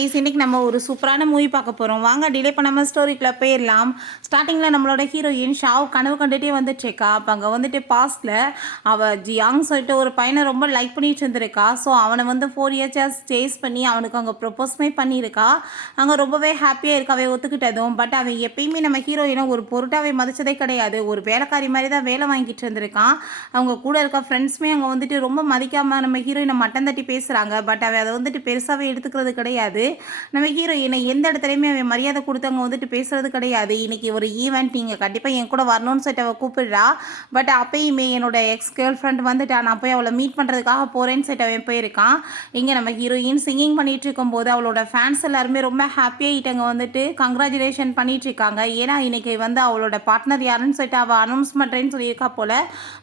Guys, இன்னைக்கு நம்ம ஒரு சூப்பரான மூவி பார்க்க போகிறோம். வாங்க டிலே பண்ணாமல் ஸ்டோரிக்குள்ளே போயிடலாம். ஸ்டார்டிங்கில் நம்மளோட ஹீரோயின் ஷாவ் கனவு கண்டுகிட்டே வந்துட்டுருக்கா. அப்போ அங்கே வந்துட்டு பாஸ்டில் அவள் ஜியாங் சொல்லிட்டு ஒரு பையனை ரொம்ப லைக் பண்ணிட்டு இருந்திருக்கா. ஸோ அவனை வந்து 4 இயர்ஸாக சேஸ் பண்ணி அவனுக்கு அங்கே ப்ரொப்போஸ்மே பண்ணியிருக்கா. அங்கே ரொம்பவே ஹாப்பியாக இருக்காவே ஒத்துக்கிட்டதும். பட் அவன் எப்பயுமே நம்ம ஹீரோயினை ஒரு பொருட்டாவே மதிச்சதே கிடையாது. ஒரு வேலைக்காரி மாதிரி தான் வேலை வாங்கிட்டு இருந்திருக்கான். அவங்க கூட இருக்க ஃப்ரெண்ட்ஸுமே அங்கே வந்துட்டு ரொம்ப மதிக்காமல் நம்ம ஹீரோயினை மட்டம் தட்டி பேசுகிறாங்க. பட் அவன் அதை வந்துட்டு பெருசாகவே எடுத்துக்கிறது கிடையாது. நம்ம ஹீரோயினை எந்த இடத்துலையுமே அவன் மரியாதை கொடுத்து அங்கே வந்துட்டு பேசுறது கிடையாது. இன்னைக்கு ஒரு ஈவெண்ட், நீங்கள் கண்டிப்பாக என் கூட வரணும்னு சொல்லிட்டு அவள் கூப்பிடுறா. பட் அப்பயுமே என்னோட எக்ஸ் கேர்ள் ஃப்ரெண்ட் வந்துட்டா, நான் போய் அவளை மீட் பண்ணுறதுக்காக போகிறேன்னு சொல்லிட்டு அவன் போயிருக்கான். இங்கே நம்ம ஹீரோயின் சிங்கிங் பண்ணிட்டு இருக்கும்போது அவளோட ஃபேன்ஸ் எல்லாருமே ரொம்ப ஹாப்பியாகிட்டாங்க, வந்துட்டு கங்க்ராச்சுலேஷன் பண்ணிட்டு இருக்காங்க. ஏன்னா இன்னைக்கு வந்து அவளோட பார்ட்னர் யாருன்னு சொல்லிட்டு அவள் அனௌன்ஸ் பண்ணுறேன்னு சொல்லியிருக்கா போல.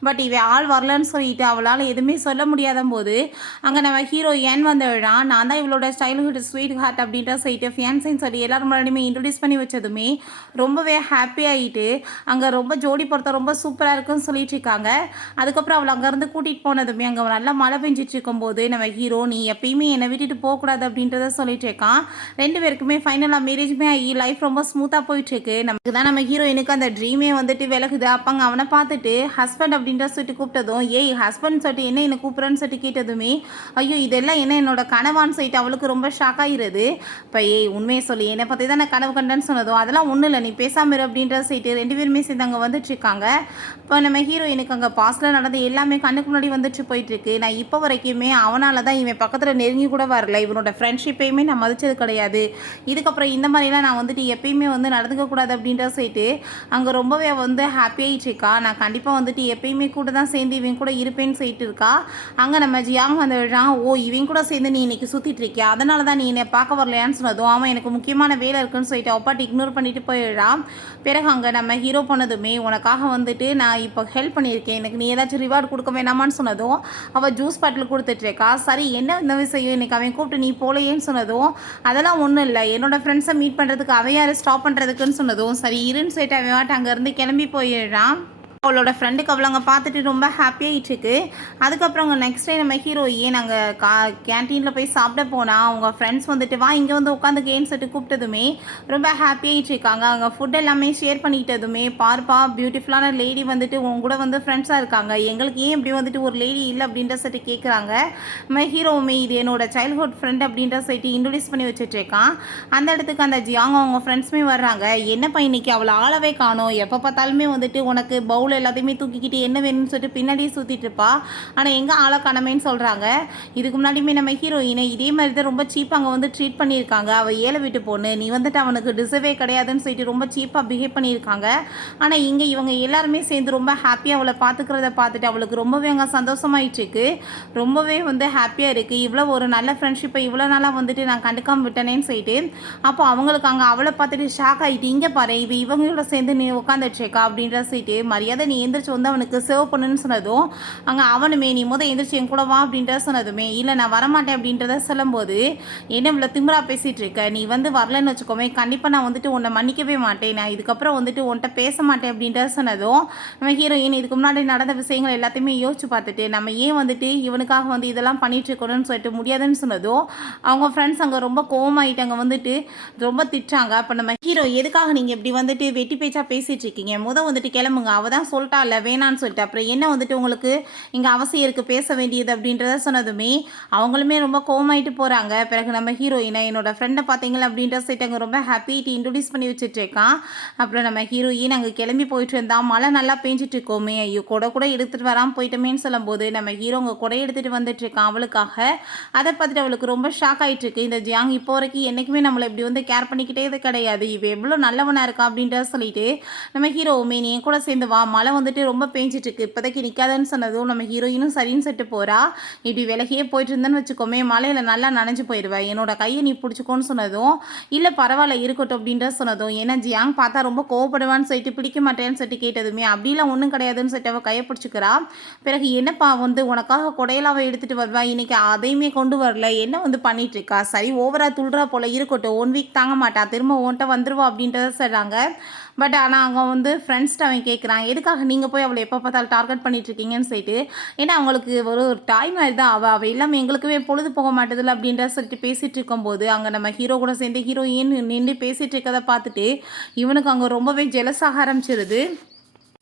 பட் இவன் ஆள் வரலன்னு சொல்லிட்டு அவளால் எதுவுமே சொல்ல முடியாத போது அங்கே நம்ம ஹீரோ ஏன் வந்து விழான். நான் தான் இவளோட ஸ்டைல்ஹுட் ஸ்வீட் ஹார்ட் அப்படின்ற சொல்லிட்டு ஃபியான்ஸின்னு சொல்லி எல்லாரும் முன்னாடியுமே இன்ட்ரடியூஸ் பண்ணி வச்சதுமே ரொம்பவே ஹாப்பி ஆகிட்டு அங்கே ரொம்ப ஜோடி பொறுத்த ரொம்ப சூப்பராக இருக்குன்னு சொல்லிட்டு இருக்காங்க. அதுக்கப்புறம் அவளை அங்கேருந்து கூட்டிகிட்டு போனதுமே அங்கே நல்லா மழை பெஞ்சிட்டு இருக்கும்போது நம்ம ஹீரோ, நீ எப்பயுமே என்னை விட்டுட்டு போகக்கூடாது அப்படின்றத சொல்லிட்டு இருக்கான். 2 பேருக்குமே ஃபைனலாக மேரேஜுமே ஆகி லைஃப் ரொம்ப ஸ்மூத்தாக போயிட்டுருக்கு. நமக்கு தான் நம்ம ஹீரோயினுக்கு அந்த ட்ரீமே வந்துட்டு விலகுது. அப்பாங்க அவனை பார்த்துட்டு ஹஸ்பண்ட் அப்படின்ற சொல்லிட்டு கூப்பிட்டதும், ஏய் ஹஸ்பண்ட் சொல்லிட்டு என்ன என்னை கூப்பிட்றேன்னு சொல்லிட்டு கேட்டதுமே, ஐயோ இதெல்லாம் என்ன என்னோட கனவான்னு சொல்லிட்டு அவளுக்கு ரொம்ப ஷாக் ஆகிடுது. இப்போ ஏய் உண்மையை சொல்லி என்னை பற்றி தான் நான் கனவு கண்டேன்னு சொன்னதும், அதெல்லாம் ஒன்றும் இல்லை நீ பேசாமல் இரு அப்படின்ற சொல்லிட்டு 2 பேருமே சேர்ந்து அங்கே வந்துட்டு இருக்காங்க. இப்போ நம்ம ஹீரோயினுக்கு அங்கே பாஸ்டில் நடந்து எல்லாமே கண்ணுக்கு முன்னாடி வந்துட்டு போயிட்டுருக்கு. நான் இப்போ வரைக்குமே அவனால தான் இவன் பக்கத்தில் நெருங்கி கூட வரல. இவனோட ஃப்ரெண்ட்ஷிப்பையுமே நான் மதிச்சது கிடையாது. இதுக்கப்புறம் இந்த மாதிரிலாம் நான் வந்துட்டு எப்பயுமே வந்து நடந்துக்கக்கூடாது அப்படின்ற சொல்லிட்டு அங்கே ரொம்பவே வந்து ஹாப்பியாகிட்டு இருக்கா. நான் கண்டிப்பாக வந்துட்டு எப்பயுமே கூட தான் சேர்ந்து இவன் கூட இருப்பேன்னு சொல்லிட்டு இருக்கா. அங்கே நம்ம ஜியாங் வந்து விடுறான். ஓ இவன் கூட சேர்ந்து நீ இன்னைக்கு சுற்றிட்டு இருக்கியா, அதனால தான் நீ என்னை பார்க்க வரலையான்னு சொன்னதும், அவன் எனக்கு முக்கியமான வேலை இருக்குன்னு சொல்லிட்டு அப்பாட்டி இக்னோர் பண்ணிட்டு போயிடுறான். பிறகு அங்கே நம்ம ஹீரோ பண்ணதுமே, உனக்காக வந்துட்டு நான் இப்போ ஹெல்ப் பண்ணியிருக்கேன், எனக்கு நீ ஏதாச்சும் ரிவார்டு கொடுக்க வேணாமான்னு சொன்னதும் அவள் ஜூஸ் பாட்டில் கொடுத்துட்ருக்கா. சரி என்ன இந்த விஷயம், இன்னைக்கு அவன் கூப்பிட்டு நீ போலையேன்னு சொன்னதும், அதெல்லாம் ஒன்றும் இல்லை என்னோடய ஃப்ரெண்ட்ஸை மீட் பண்ணுறதுக்கு அவன் யார் ஸ்டாப் பண்ணுறதுக்குன்னு சொன்னதும், சரி இருன்னு சொல்லிட்டு அவன் வாட்டு அங்கேருந்து கிளம்பி போயிடுறான். அவளோட ஃப்ரெண்டுக்கு அவளை அங்கே பார்த்துட்டு ரொம்ப ஹாப்பியாகிட்டு இருக்கு. அதுக்கப்புறம் அங்கே நெக்ஸ்ட் டே நம்ம ஹீரோயின் நாங்கள் கேன்டீனில் போய் சாப்பிட போனால் அவங்க ஃப்ரெண்ட்ஸ் வந்துட்டு வா இங்கே வந்து உட்காந்து கேன்னு சொல்லிட்டு கூப்பிட்டதுமே ரொம்ப ஹாப்பியாகிட்டு இருக்காங்க. அங்கே ஃபுட் எல்லாமே ஷேர் பண்ணிக்கிட்டதுமே, பார்ப்பா பியூட்டிஃபுல்லான லேடி வந்துட்டு உங்க கூட வந்து ஃப்ரெண்ட்ஸாக இருக்காங்க, எங்களுக்கு ஏன் இப்படி வந்துட்டு ஒரு லேடி இல்லை அப்படின்ற சொல்லிட்டு கேட்குறாங்க. நம்ம ஹீரோவுமே இது என்னோட சைல்ட்ஹுட் ஃப்ரெண்ட் அப்படின்ற சொல்லிட்டு இன்ட்ரடியூஸ் பண்ணி வச்சுட்ருக்கான். அந்த இடத்துக்கு அந்த ஜியாங் அவங்க ஃப்ரெண்ட்ஸுமே வர்றாங்க. என்னப்பா இன்னைக்கு அவளை ஆளவே காணோம், எப்போ பார்த்தாலுமே வந்துட்டு உனக்கு பவுல் எல்லாத்தையுமே தூக்கிக்கிட்டு என்ன வேணும்னு சொல்லிட்டு பின்னாடியே சுற்றிட்டு இருப்பா, ஆனால் எங்கே ஆளை காணமேன்னு சொல்கிறாங்க. இதுக்கு முன்னாடியுமே நம்ம ஹீரோயினை இதே மாதிரி தான் ரொம்ப சீப்பாக அங்கே வந்து ட்ரீட் பண்ணியிருக்காங்க. அவள் ஏழை விட்டு பொண்ணு, நீ வந்துட்டு அவனுக்கு டிசர்வே கிடையாதுன்னு சொல்லிட்டு ரொம்ப சீப்பாக பிஹேவ் பண்ணியிருக்காங்க. ஆனால் இங்கே இவங்க எல்லாருமே சேர்ந்து ரொம்ப ஹாப்பியாக அவளை பார்த்துக்கிறத பார்த்துட்டு அவளுக்கு ரொம்பவே அங்கே சந்தோஷமாயிட்டு இருக்கு. ரொம்பவே வந்து ஹாப்பியாக இருக்குது. இவ்வளோ ஒரு நல்ல ஃப்ரெண்ட்ஷிப்பை இவ்வளோ நாளாக வந்துட்டு நான் கண்டுக்காமல் விட்டனேன்னு சொல்லிட்டு அப்போ அவங்களுக்கு அங்கே அவளை பார்த்துட்டு ஷாக் ஆகிட்டு, இங்கே பாரு இவங்களோட சேர்ந்து நீ உட்காந்துட்ருக்கா அப்படின்ற சொல்லிட்டு மரியாதை நீ எந்திரிச்சு வந்து அவனுக்கு சேவ் பண்ணுன்னு சொன்னதும், அங்கே அவனுமே நீ எந்திரிச்சு என் கூட வா அப்படின்றத சொன்னதுமே, இல்லை நான் வரமாட்டேன் அப்படின்றத சொல்லும்போது, என்ன இவ்வளோ திமிரா பேசிகிட்டு இருக்க, நீ வந்து வரலன்னு வச்சுக்கோமே கண்டிப்பாக நான் வந்துட்டு உன்னை மன்னிக்கவே மாட்டேன், நான் இதுக்கப்புறம் வந்துட்டு உன்ட்ட பேச மாட்டேன் அப்படின்றத சொன்னதும், நம்ம ஹீரோயின் இதுக்கு முன்னாடி நடந்த விஷயங்கள் எல்லாத்தையுமே யோசிச்சு பார்த்துட்டு நம்ம ஏன் வந்துட்டு இவனுக்காக வந்து இதெல்லாம் பண்ணிட்டு இருக்கணும்னு சொல்லிட்டு முடியாதுன்னு சொன்னதும் அவங்க ஃப்ரெண்ட்ஸ் அங்கே ரொம்ப கோவமாயிட்டாங்க, வந்துட்டு ரொம்ப திட்டாங்க. அப்போ நம்ம ஹீரோ, எதுக்காக நீங்கள் இப்படி வந்துட்டு வெட்டி பேச்சா பேசிகிட்டு இருக்கீங்க, வந்துட்டு கிளம்புங்க, அவள் தான் சொல்லிட்டா இல்லை வேணான்னு சொல்லிட்டு, அப்புறம் என்ன வந்துட்டு உங்களுக்கு இங்கே அவசியம் இருக்குது பேச வேண்டியது அப்படின்றத சொன்னதுமே அவங்களுமே ரொம்ப கோவமாயிட்டு போகிறாங்க. பிறகு நம்ம ஹீரோயினை என்னோட ஃப்ரெண்டை பார்த்தீங்களா அப்படின்ற சொல்லிட்டு அங்கே ரொம்ப ஹாப்பிட்டு இன்ட்ரடியூஸ் பண்ணி வச்சுட்ருக்கான். அப்புறம் நம்ம ஹீரோயின் அங்கே கிளம்பி போயிட்டு இருந்தா, மழை நல்லா பேஞ்சிட்டு இருக்கோமே, ஐயோ கூட எடுத்துகிட்டு வராமல் போயிட்டோமேன்னு சொல்லும்போது நம்ம ஹீரோ அங்கே கூட எடுத்துகிட்டு வந்துட்டு இருக்கான் அவளுக்காக. அதை பார்த்துட்டு அவளுக்கு ரொம்ப ஷாக் ஆகிட்டு இருக்கு. இந்த ஜியாங் இப்போ வரைக்கும் என்றைக்குமே நம்மளை இப்படி வந்து கேர் பண்ணிக்கிட்டே கிடையாது, இவ எவ்வளோ நல்லவனாக இருக்கா அப்படின்றத சொல்லிட்டு நம்ம ஹீரோவுமே நீ என் கூட சேர்ந்து வா, மழை வந்துட்டு ரொம்ப பேஞ்சிட்டு இருக்கு, இப்போதைக்கு நிற்காதுன்னு சொன்னதும் நம்ம ஹீரோயினும் சரின்னு சொல்லிட்டு போகிறா. இப்படி விலகியே போயிட்டு இருந்தேன்னு வச்சுக்கோமே மழையில் நல்லா நனைஞ்சு போயிடுவேன், என்னோட கையை நீ பிடிச்சிக்கோன்னு சொன்னதும், இல்லை பரவாயில்ல இருக்கட்டும் அப்படின்ற சொன்னதும், ஏன்னா ஜியாங் பார்த்தா ரொம்ப கோவப்படுவான்னு சொல்லிட்டு பிடிக்க மாட்டேன்னு சொல்லிட்டு கேட்டதுமே, அப்படிலாம் ஒன்றும் கிடையாதுன்னு சொல்லிட்டு அவள் கையை பிடிச்சிக்கிறா. பிறகு என்னப்பா வந்து உனக்காக குடையலாவை எடுத்துகிட்டு வருவா, இன்னைக்கு அதையுமே கொண்டு வரல, என்ன வந்து பண்ணிட்டு இருக்கா, சரி ஓவரா துள்ளுறா போல இருக்கட்டும், 1 வீக் தாங்க மாட்டா, திரும்ப உன்ட்ட வந்துருவா அப்படின்றத சொல்கிறாங்க. பட் ஆனால் அங்கே வந்து ஃப்ரெண்ட்ஸ்ட்டு அவன் கேட்குறான், எதுக்காக நீங்கள் போய் அவளை எப்போ பார்த்தாலும் டார்கெட் பண்ணிட்டு இருக்கீங்கன்னு சொல்லிட்டு. ஏன்னா அவங்களுக்கு ஒரு டாய் மாதிரி தான் அவள் இல்லாமல் எங்களுக்குமே பொழுது போக மாட்டேதில்ல அப்படின்ற சொல்லிட்டு பேசிகிட்டு இருக்கும்போது, அங்கே நம்ம ஹீரோ கூட சேர்ந்து ஹீரோயின் நின்று பேசிகிட்டு இருக்கதை பார்த்துட்டு இவனுக்கு அங்கே ரொம்பவே ஜெலஸாக ஆரம்பிச்சிருது.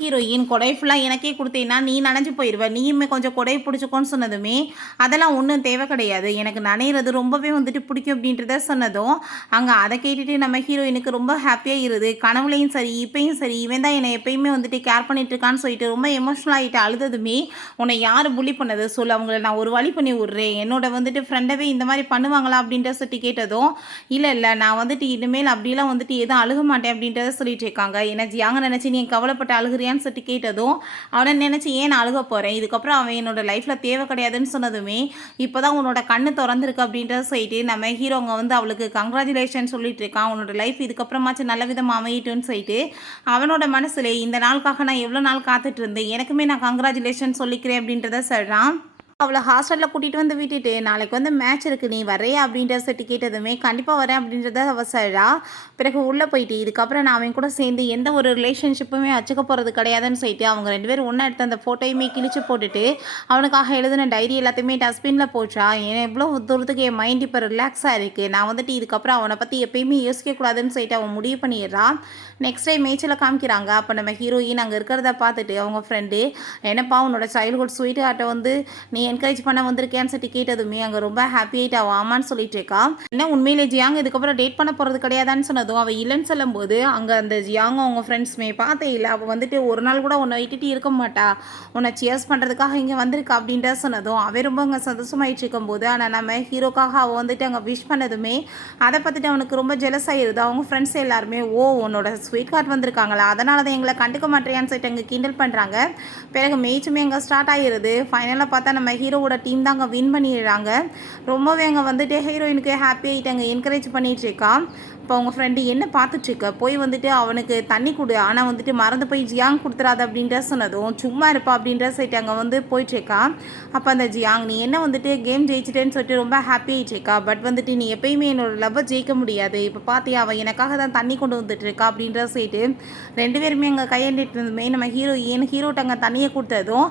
ஹீரோயின் கொடை ஃபுல்லாக எனக்கே கொடுத்தீங்கன்னா நீ நனைஞ்சு போயிடுவ, நீயுமே கொஞ்சம் கொடை பிடிச்சிக்கோன்னு சொன்னதுமே அதெல்லாம் ஒன்றும் தேவை கிடையாது, எனக்கு நனையிறது ரொம்பவே வந்துட்டு பிடிக்கும் அப்படின்றத சொன்னதும் அங்கே அதை கேட்டுட்டு நம்ம ஹீரோயினுக்கு ரொம்ப ஹாப்பியாக இருது. கனவுலையும் சரி இப்பையும் சரி இவன் தான் என்னை எப்பயுமே வந்துட்டு கேர் பண்ணிட்டு இருக்கான்னு சொல்லிட்டு ரொம்ப எமோஷனல் ஆகிட்டு அழுததுமே, உன்னை யார் புள்ளி பண்ணது சொல்லு, அவங்கள நான் ஒரு வழி பண்ணி விட்றேன், என்னோட வந்துட்டு ஃப்ரெண்டவே இந்த மாதிரி பண்ணுவாங்களா அப்படின்ற சொல்லி கேட்டதும் இல்லை நான் வந்துட்டு இனிமேல் அப்படிலாம் வந்துட்டு எதுவும் அழுக மாட்டேன் அப்படின்றத சொல்லிட்டு இருக்காங்க. என்ன ஜியாங்க நினச்சி நீ கவலைப்பட்டு அழுகுறியான்னு சொல்லிட்டு கேட்டதும் அவனை நினச்சி ஏன் நான் அழுக போகிறேன், இதுக்கப்புறம் அவன் என்னோட லைஃப்பில் தேவை கிடையாதுன்னு சொன்னதுமே இப்போ தான் உன்னோட கண்ணு திறந்துருக்கு அப்படின்றத சொல்லிட்டு நம்ம ஹீரோங்க வந்து அவளுக்கு கங்க்ராச்சுலேஷன் சொல்லிட்டு இருக்கான். உன்னோட லைஃப் இதுக்கப்புறமாச்சும் நல்ல விதமாக அமையிட்டுன்னு சொல்லிட்டு அவனோட மனசுல இந்த நாளுக்காக நான் எவ்வளோ நாள் காத்துட்டு இருந்தேன், எனக்குமே நான் கங்க்ராச்சுலேஷன் சொல்லிக்கிறேன் அப்படின்றத சொல்கிறான். அவளை ஹாஸ்டலில் கூட்டிகிட்டு வந்து விட்டுட்டு நாளைக்கு வந்து மேட்ச் இருக்குது நீ வரையா அப்படின்ற சொல்லி கேட்டதுமே கண்டிப்பாக வரேன் அப்படின்றத அவள் சொல்கிறா. பிறகு உள்ளே போயிட்டு இதுக்கப்புறம் நான் அவன் கூட சேர்ந்து எந்த ஒரு ரிலேஷன்ஷிப்புமே வச்சுக்க போகிறது கிடையாதுன்னு சொல்லிட்டு அவங்க 2 பேரும் ஒன்றா எடுத்து அந்த ஃபோட்டோயுமே கிழிச்சு போட்டுட்டு அவனுக்காக எழுதின டைரி எல்லாத்தையுமே டஸ்ட்பினில் போச்சா. ஏன்னா எவ்வளோ தூரத்துக்கு என் மைண்ட் இப்போ ரிலாக்ஸாக இருக்குது, நான் வந்துட்டு இதுக்கப்புறம் அவனை பற்றி எப்பயுமே யோசிக்கக்கூடாதுன்னு சொல்லிட்டு அவன் முடிவு பண்ணிடுறான். நெக்ஸ்ட் டைம் மேட்சில் காமிக்கிறாங்க. அப்போ நம்ம ஹீரோயின் அங்கே இருக்கிறத பார்த்துட்டு அவங்க ஃப்ரெண்டு என்னப்பா உன்னோட சைல்ட்ஹுட் ஸ்வீட் ஹார்ட்டை வந்து நீ என்கரேஜ் பண்ண வந்திருக்கேன்னு சொல்லி கேட்டதுமே அங்கே ரொம்ப ஹாப்பி ஆகிட்டு அவள் ஆமான்னு சொல்லிட்டு இருக்கா. என்ன உண்மையிலே ஜியாங் இதுக்கப்புறம் டேட் பண்ண போகிறது கிடையாதான்னு சொன்னதும் அவள் இல்லைன்னு சொல்லும்போது அங்கே அந்த ஜியாங்க அவங்க ஃப்ரெண்ட்ஸுமே பார்த்தே இல்லை, அவள் வந்துட்டு ஒரு நாள் கூட உன்னை விட்டுட்டு இருக்க மாட்டா, உன்னை சியர்ஸ் பண்ணுறதுக்காக இங்கே வந்திருக்கா அப்படின்ற சொன்னதும் அவன் ரொம்ப அங்கே சந்தோஷமாயிட்டு இருக்கும்போது ஆனால் நம்ம ஹீரோக்காக அவள் வந்துட்டு அங்கே விஷ் பண்ணதுமே அதை பார்த்துட்டு அவனுக்கு ரொம்ப ஜெலஸ் ஆகிடுது. அவங்க ஃப்ரெண்ட்ஸ் எல்லாருமே உன்னோட ஸ்வீட் கார்ட் வந்திருக்காங்களா, அதனால தான் எங்களை கண்டுக்க மாட்டேறியான்னு சொல்லிட்டு அங்கே கிண்டல் பண்ணுறாங்க. பிறகு மேட்சுமே அங்கே ஸ்டார்ட் ஆகிடுது. ஃபைனலாக பார்த்தா நம்ம ஹீரோவோட டீம் தான் அங்கே வின் பண்ணிடுறாங்க. ரொம்பவே அங்கே வந்துட்டு ஹீரோயினுக்கு ஹாப்பி ஆகிட்டு அங்கே என்கரேஜ் பண்ணிகிட்டு இருக்கான். இப்போ அவங்க ஃப்ரெண்டு என்ன பார்த்துட்ருக்க போய் வந்துட்டு அவனுக்கு தண்ணி கொடு, ஆனால் வந்துட்டு மறந்து போய் ஜியாங் கொடுத்துறாது அப்படின்ற சொன்னதும் சும்மா இருப்பா அப்படின்ற சைட்டு அங்கே வந்து போயிட்டுருக்கான். அப்போ அந்த ஜியாங் நீ என்ன வந்துட்டு கேம் ஜெயிச்சிட்டேன்னு சொல்லிட்டு ரொம்ப ஹாப்பி ஆகிட்டுருக்கா, பட் வந்துட்டு நீ எப்பயுமே என்னோட லவ்வை ஜெயிக்க முடியாது, இப்போ பார்த்தியா அவள் எனக்காக தான் தண்ணி கொண்டு வந்துட்டு இருக்கா அப்படின்ற சைட்டு 2 பேருமே அங்கே கையண்டிட்டு இருந்ததுமே நம்ம ஹீரோட்ட அங்கே தண்ணியை கொடுத்ததும்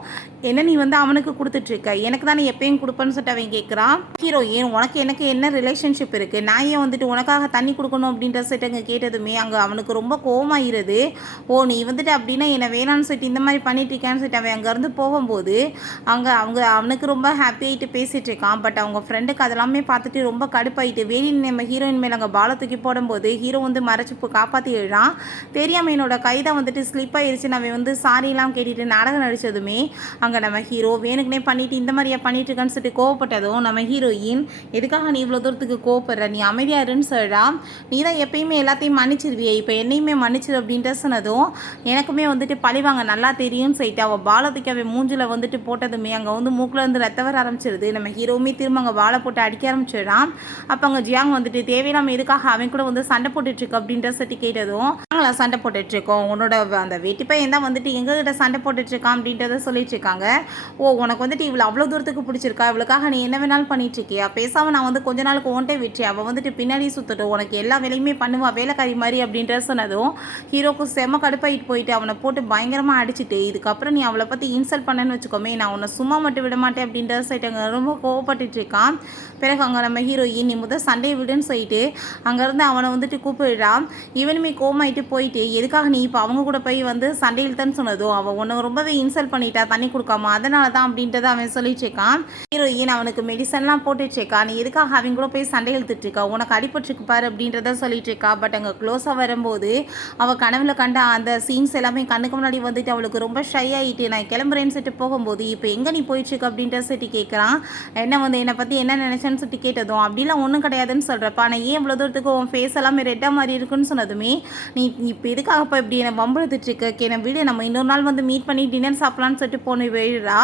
என்ன நீ வந்து அவனுக்கு கொடுத்துட்ருக்க, எனக்கு தானே எப்பயும் கொடுப்பேன்னு சொல்லிட்டு அவன் கேட்குறான். ஹீரோயின் எனக்கு என்ன ரிலேஷன்ஷிப் இருக்குது, நான் ஏன் வந்துட்டு உனக்காக தண்ணி கொடுக்கணும் அப்படின்ற சொல்லிட்டு அங்கே கேட்டதுமே அங்கே அவனுக்கு ரொம்ப கோவமாயிருது. நீ வந்துட்டு அப்படின்னா என்னை வேணான்னு சொல்லிட்டு இந்த மாதிரி பண்ணிட்டு இருக்கான்னு சொல்லிட்டு அவன் அங்கேருந்து போகும்போது அங்கே அவனுக்கு ரொம்ப ஹாப்பி ஆகிட்டு பேசிகிட்டு இருக்கான். பட் அவங்க ஃப்ரெண்டுக்கு அதெல்லாமே பார்த்துட்டு ரொம்ப கடுப்பாயிட்டு வெளியே நம்ம ஹீரோயின் மேலே அங்கே பாலை தூக்கி போடும்போது ஹீரோ வந்து மறைச்சி காப்பாற்றி எழுறான். தெரியாமல் என்னோட கை தான் வந்துட்டு ஸ்லிப் ஆயிடுச்சு, நான் வந்து சாரிலாம் கேட்டுட்டு நாடகம் நடித்ததுமே அங்கே நம்ம ஹீரோ வேணுக்குனே பண்ணிட்டு இந்த மாதிரியா பண்ணிட்டு இருக்கான்னு சொல்லிட்டு கோவப்பட்டதும் நம்ம ஹீரோயின் எதுக்காக நீ இவ்வளோ தூரத்துக்கு கோவப்படுற, நீ அமைதியாருன்னு சொல்கிறா. நீ தான் எப்பயுமே எல்லாத்தையும் மன்னிச்சிருவியே, இப்போ என்னையுமே மன்னிச்சிரு அப்படின்ட்டு சொன்னதும் எனக்குமே வந்துட்டு பழிவாங்க நல்லா தெரியும்னு சொல்லிட்டு அவள் பாலத்துக்கு அவன் மூஞ்சில் வந்துட்டு போட்டதுமே அங்கே வந்து மூக்கில் வந்து ரத்த வர ஆரம்பிச்சிருது. நம்ம ஹீரோவுமே திரும்ப அங்கே வாழை போட்டு அடிக்க ஆரம்பிச்சிடுறான். அப்போ அங்கே ஜியாங் வந்துட்டு தேவையில்லாமல் எதுக்காக அவன் கூட வந்து சண்டை போட்டுட்ருக்கு அப்படின்ற சொல்லி கேட்டதும் நாங்களா சண்டை போட்டுட்ருக்கோம், உன்னோட அந்த வெட்டி பையன் தான் வந்துட்டு எங்ககிட்ட சண்டை போட்டுட்ருக்கான் அப்படின்றத சொல்லிட்டு இருக்காங்க. உனக்கு வந்துட்டு இவ்வளோ அவ்வளோ தூரத்துக்கு பிடிச்சிருக்கா, இவளுக்காக நீ என்ன வேணாலும் பண்ணிட்டு இருக்கியா, பேசாமல் நான் வந்து கொஞ்ச நாளுக்கு ஒன்ட்டே விட்டுறேன், அவள் வந்துட்டு பின்னாடி சுற்றட்டும், உனக்கு எல்லா வேலையுமே பண்ணுவா வேலைக்காரி மாதிரி அப்படின்ற சொன்னதும் ஹீரோக்கு செம கடுப்பாயிட்டு போயிட்டு அவனை போட்டு பயங்கரமாக அடிச்சுட்டு இதுக்கப்புறம் நீ அவளை பற்றி இன்சல்ட் பண்ணேன்னு வச்சுக்கோமே நான் உன்னை சும்மா மட்டும் விட மாட்டேன் அப்படின்ற சொல்லிட்டு அங்கே ரொம்ப கோவப்பட்டுட்டு இருக்கான். பிறகு அங்கே நம்ம ஹீரோயின் நீ முதல் சண்டையை விடுன்னு சொல்லிட்டு அங்கேருந்து அவனை வந்துட்டு கூப்பிடுறான். இவனுமே கோமாயிட்டு போயிட்டு எதுக்காக நீ இப்போ அவங்க கூட போய் வந்து சண்டையில் தான் சொன்னதும் அவன் உன்னை ரொம்பவே இன்சல்ட் பண்ணிட்டா தண்ணி கொடுக்காம, அதனால தான் அப்படின்றத அவன் சொல்லிட்டு இருக்கான். ஹீரோயின் அவனுக்கு மெடிசன்லாம் போட்டுட்டு இருக்கா, நீ எதுக்காக அவங்க கூட போய் சண்டை இழுத்துட்டு இருக்கா, உனக்கு அடிபட்டுருக்கு பாரு அப்படின்றத சொல்லிட்டு இருக்கா. பட் அங்கே க்ளோஸாக வரும்போது அவள் கனவுல கண்ட அந்த சீன்ஸ் எல்லாமே கண்ணுக்கு முன்னாடி வந்துட்டு அவளுக்கு ரொம்ப ஷை ஆகிட்டு நான் கிளம்புறேன்னு சொல்லிட்டு போகும்போது இப்போ எங்கே நீ போயிட்டுருக்கு அப்படின்ற சொல்லிட்டு கேட்குறான். என்ன வந்து என்னை பற்றி என்ன நினச்சேன்னு சொல்லிட்டு கேட்டதும் அப்படிலாம் ஒன்றும் கிடையாதுன்னு சொல்கிறப்ப ஆனால் ஏன் இவ்வளோ தூரத்துக்கு உன் ஃபேஸ் எல்லாமே ரெட்டாக மாதிரி இருக்குன்னு சொன்னதுமே நீ இப்போ எதுக்காகப்போ இப்படி என்னை வம்புழுத்துட்ருக்கு, என்னை வீடு நம்ம இன்னொரு நாள் வந்து மீட் பண்ணி டின்னர் சாப்பிட்லான்னு சொல்லிட்டு போன விழுறா.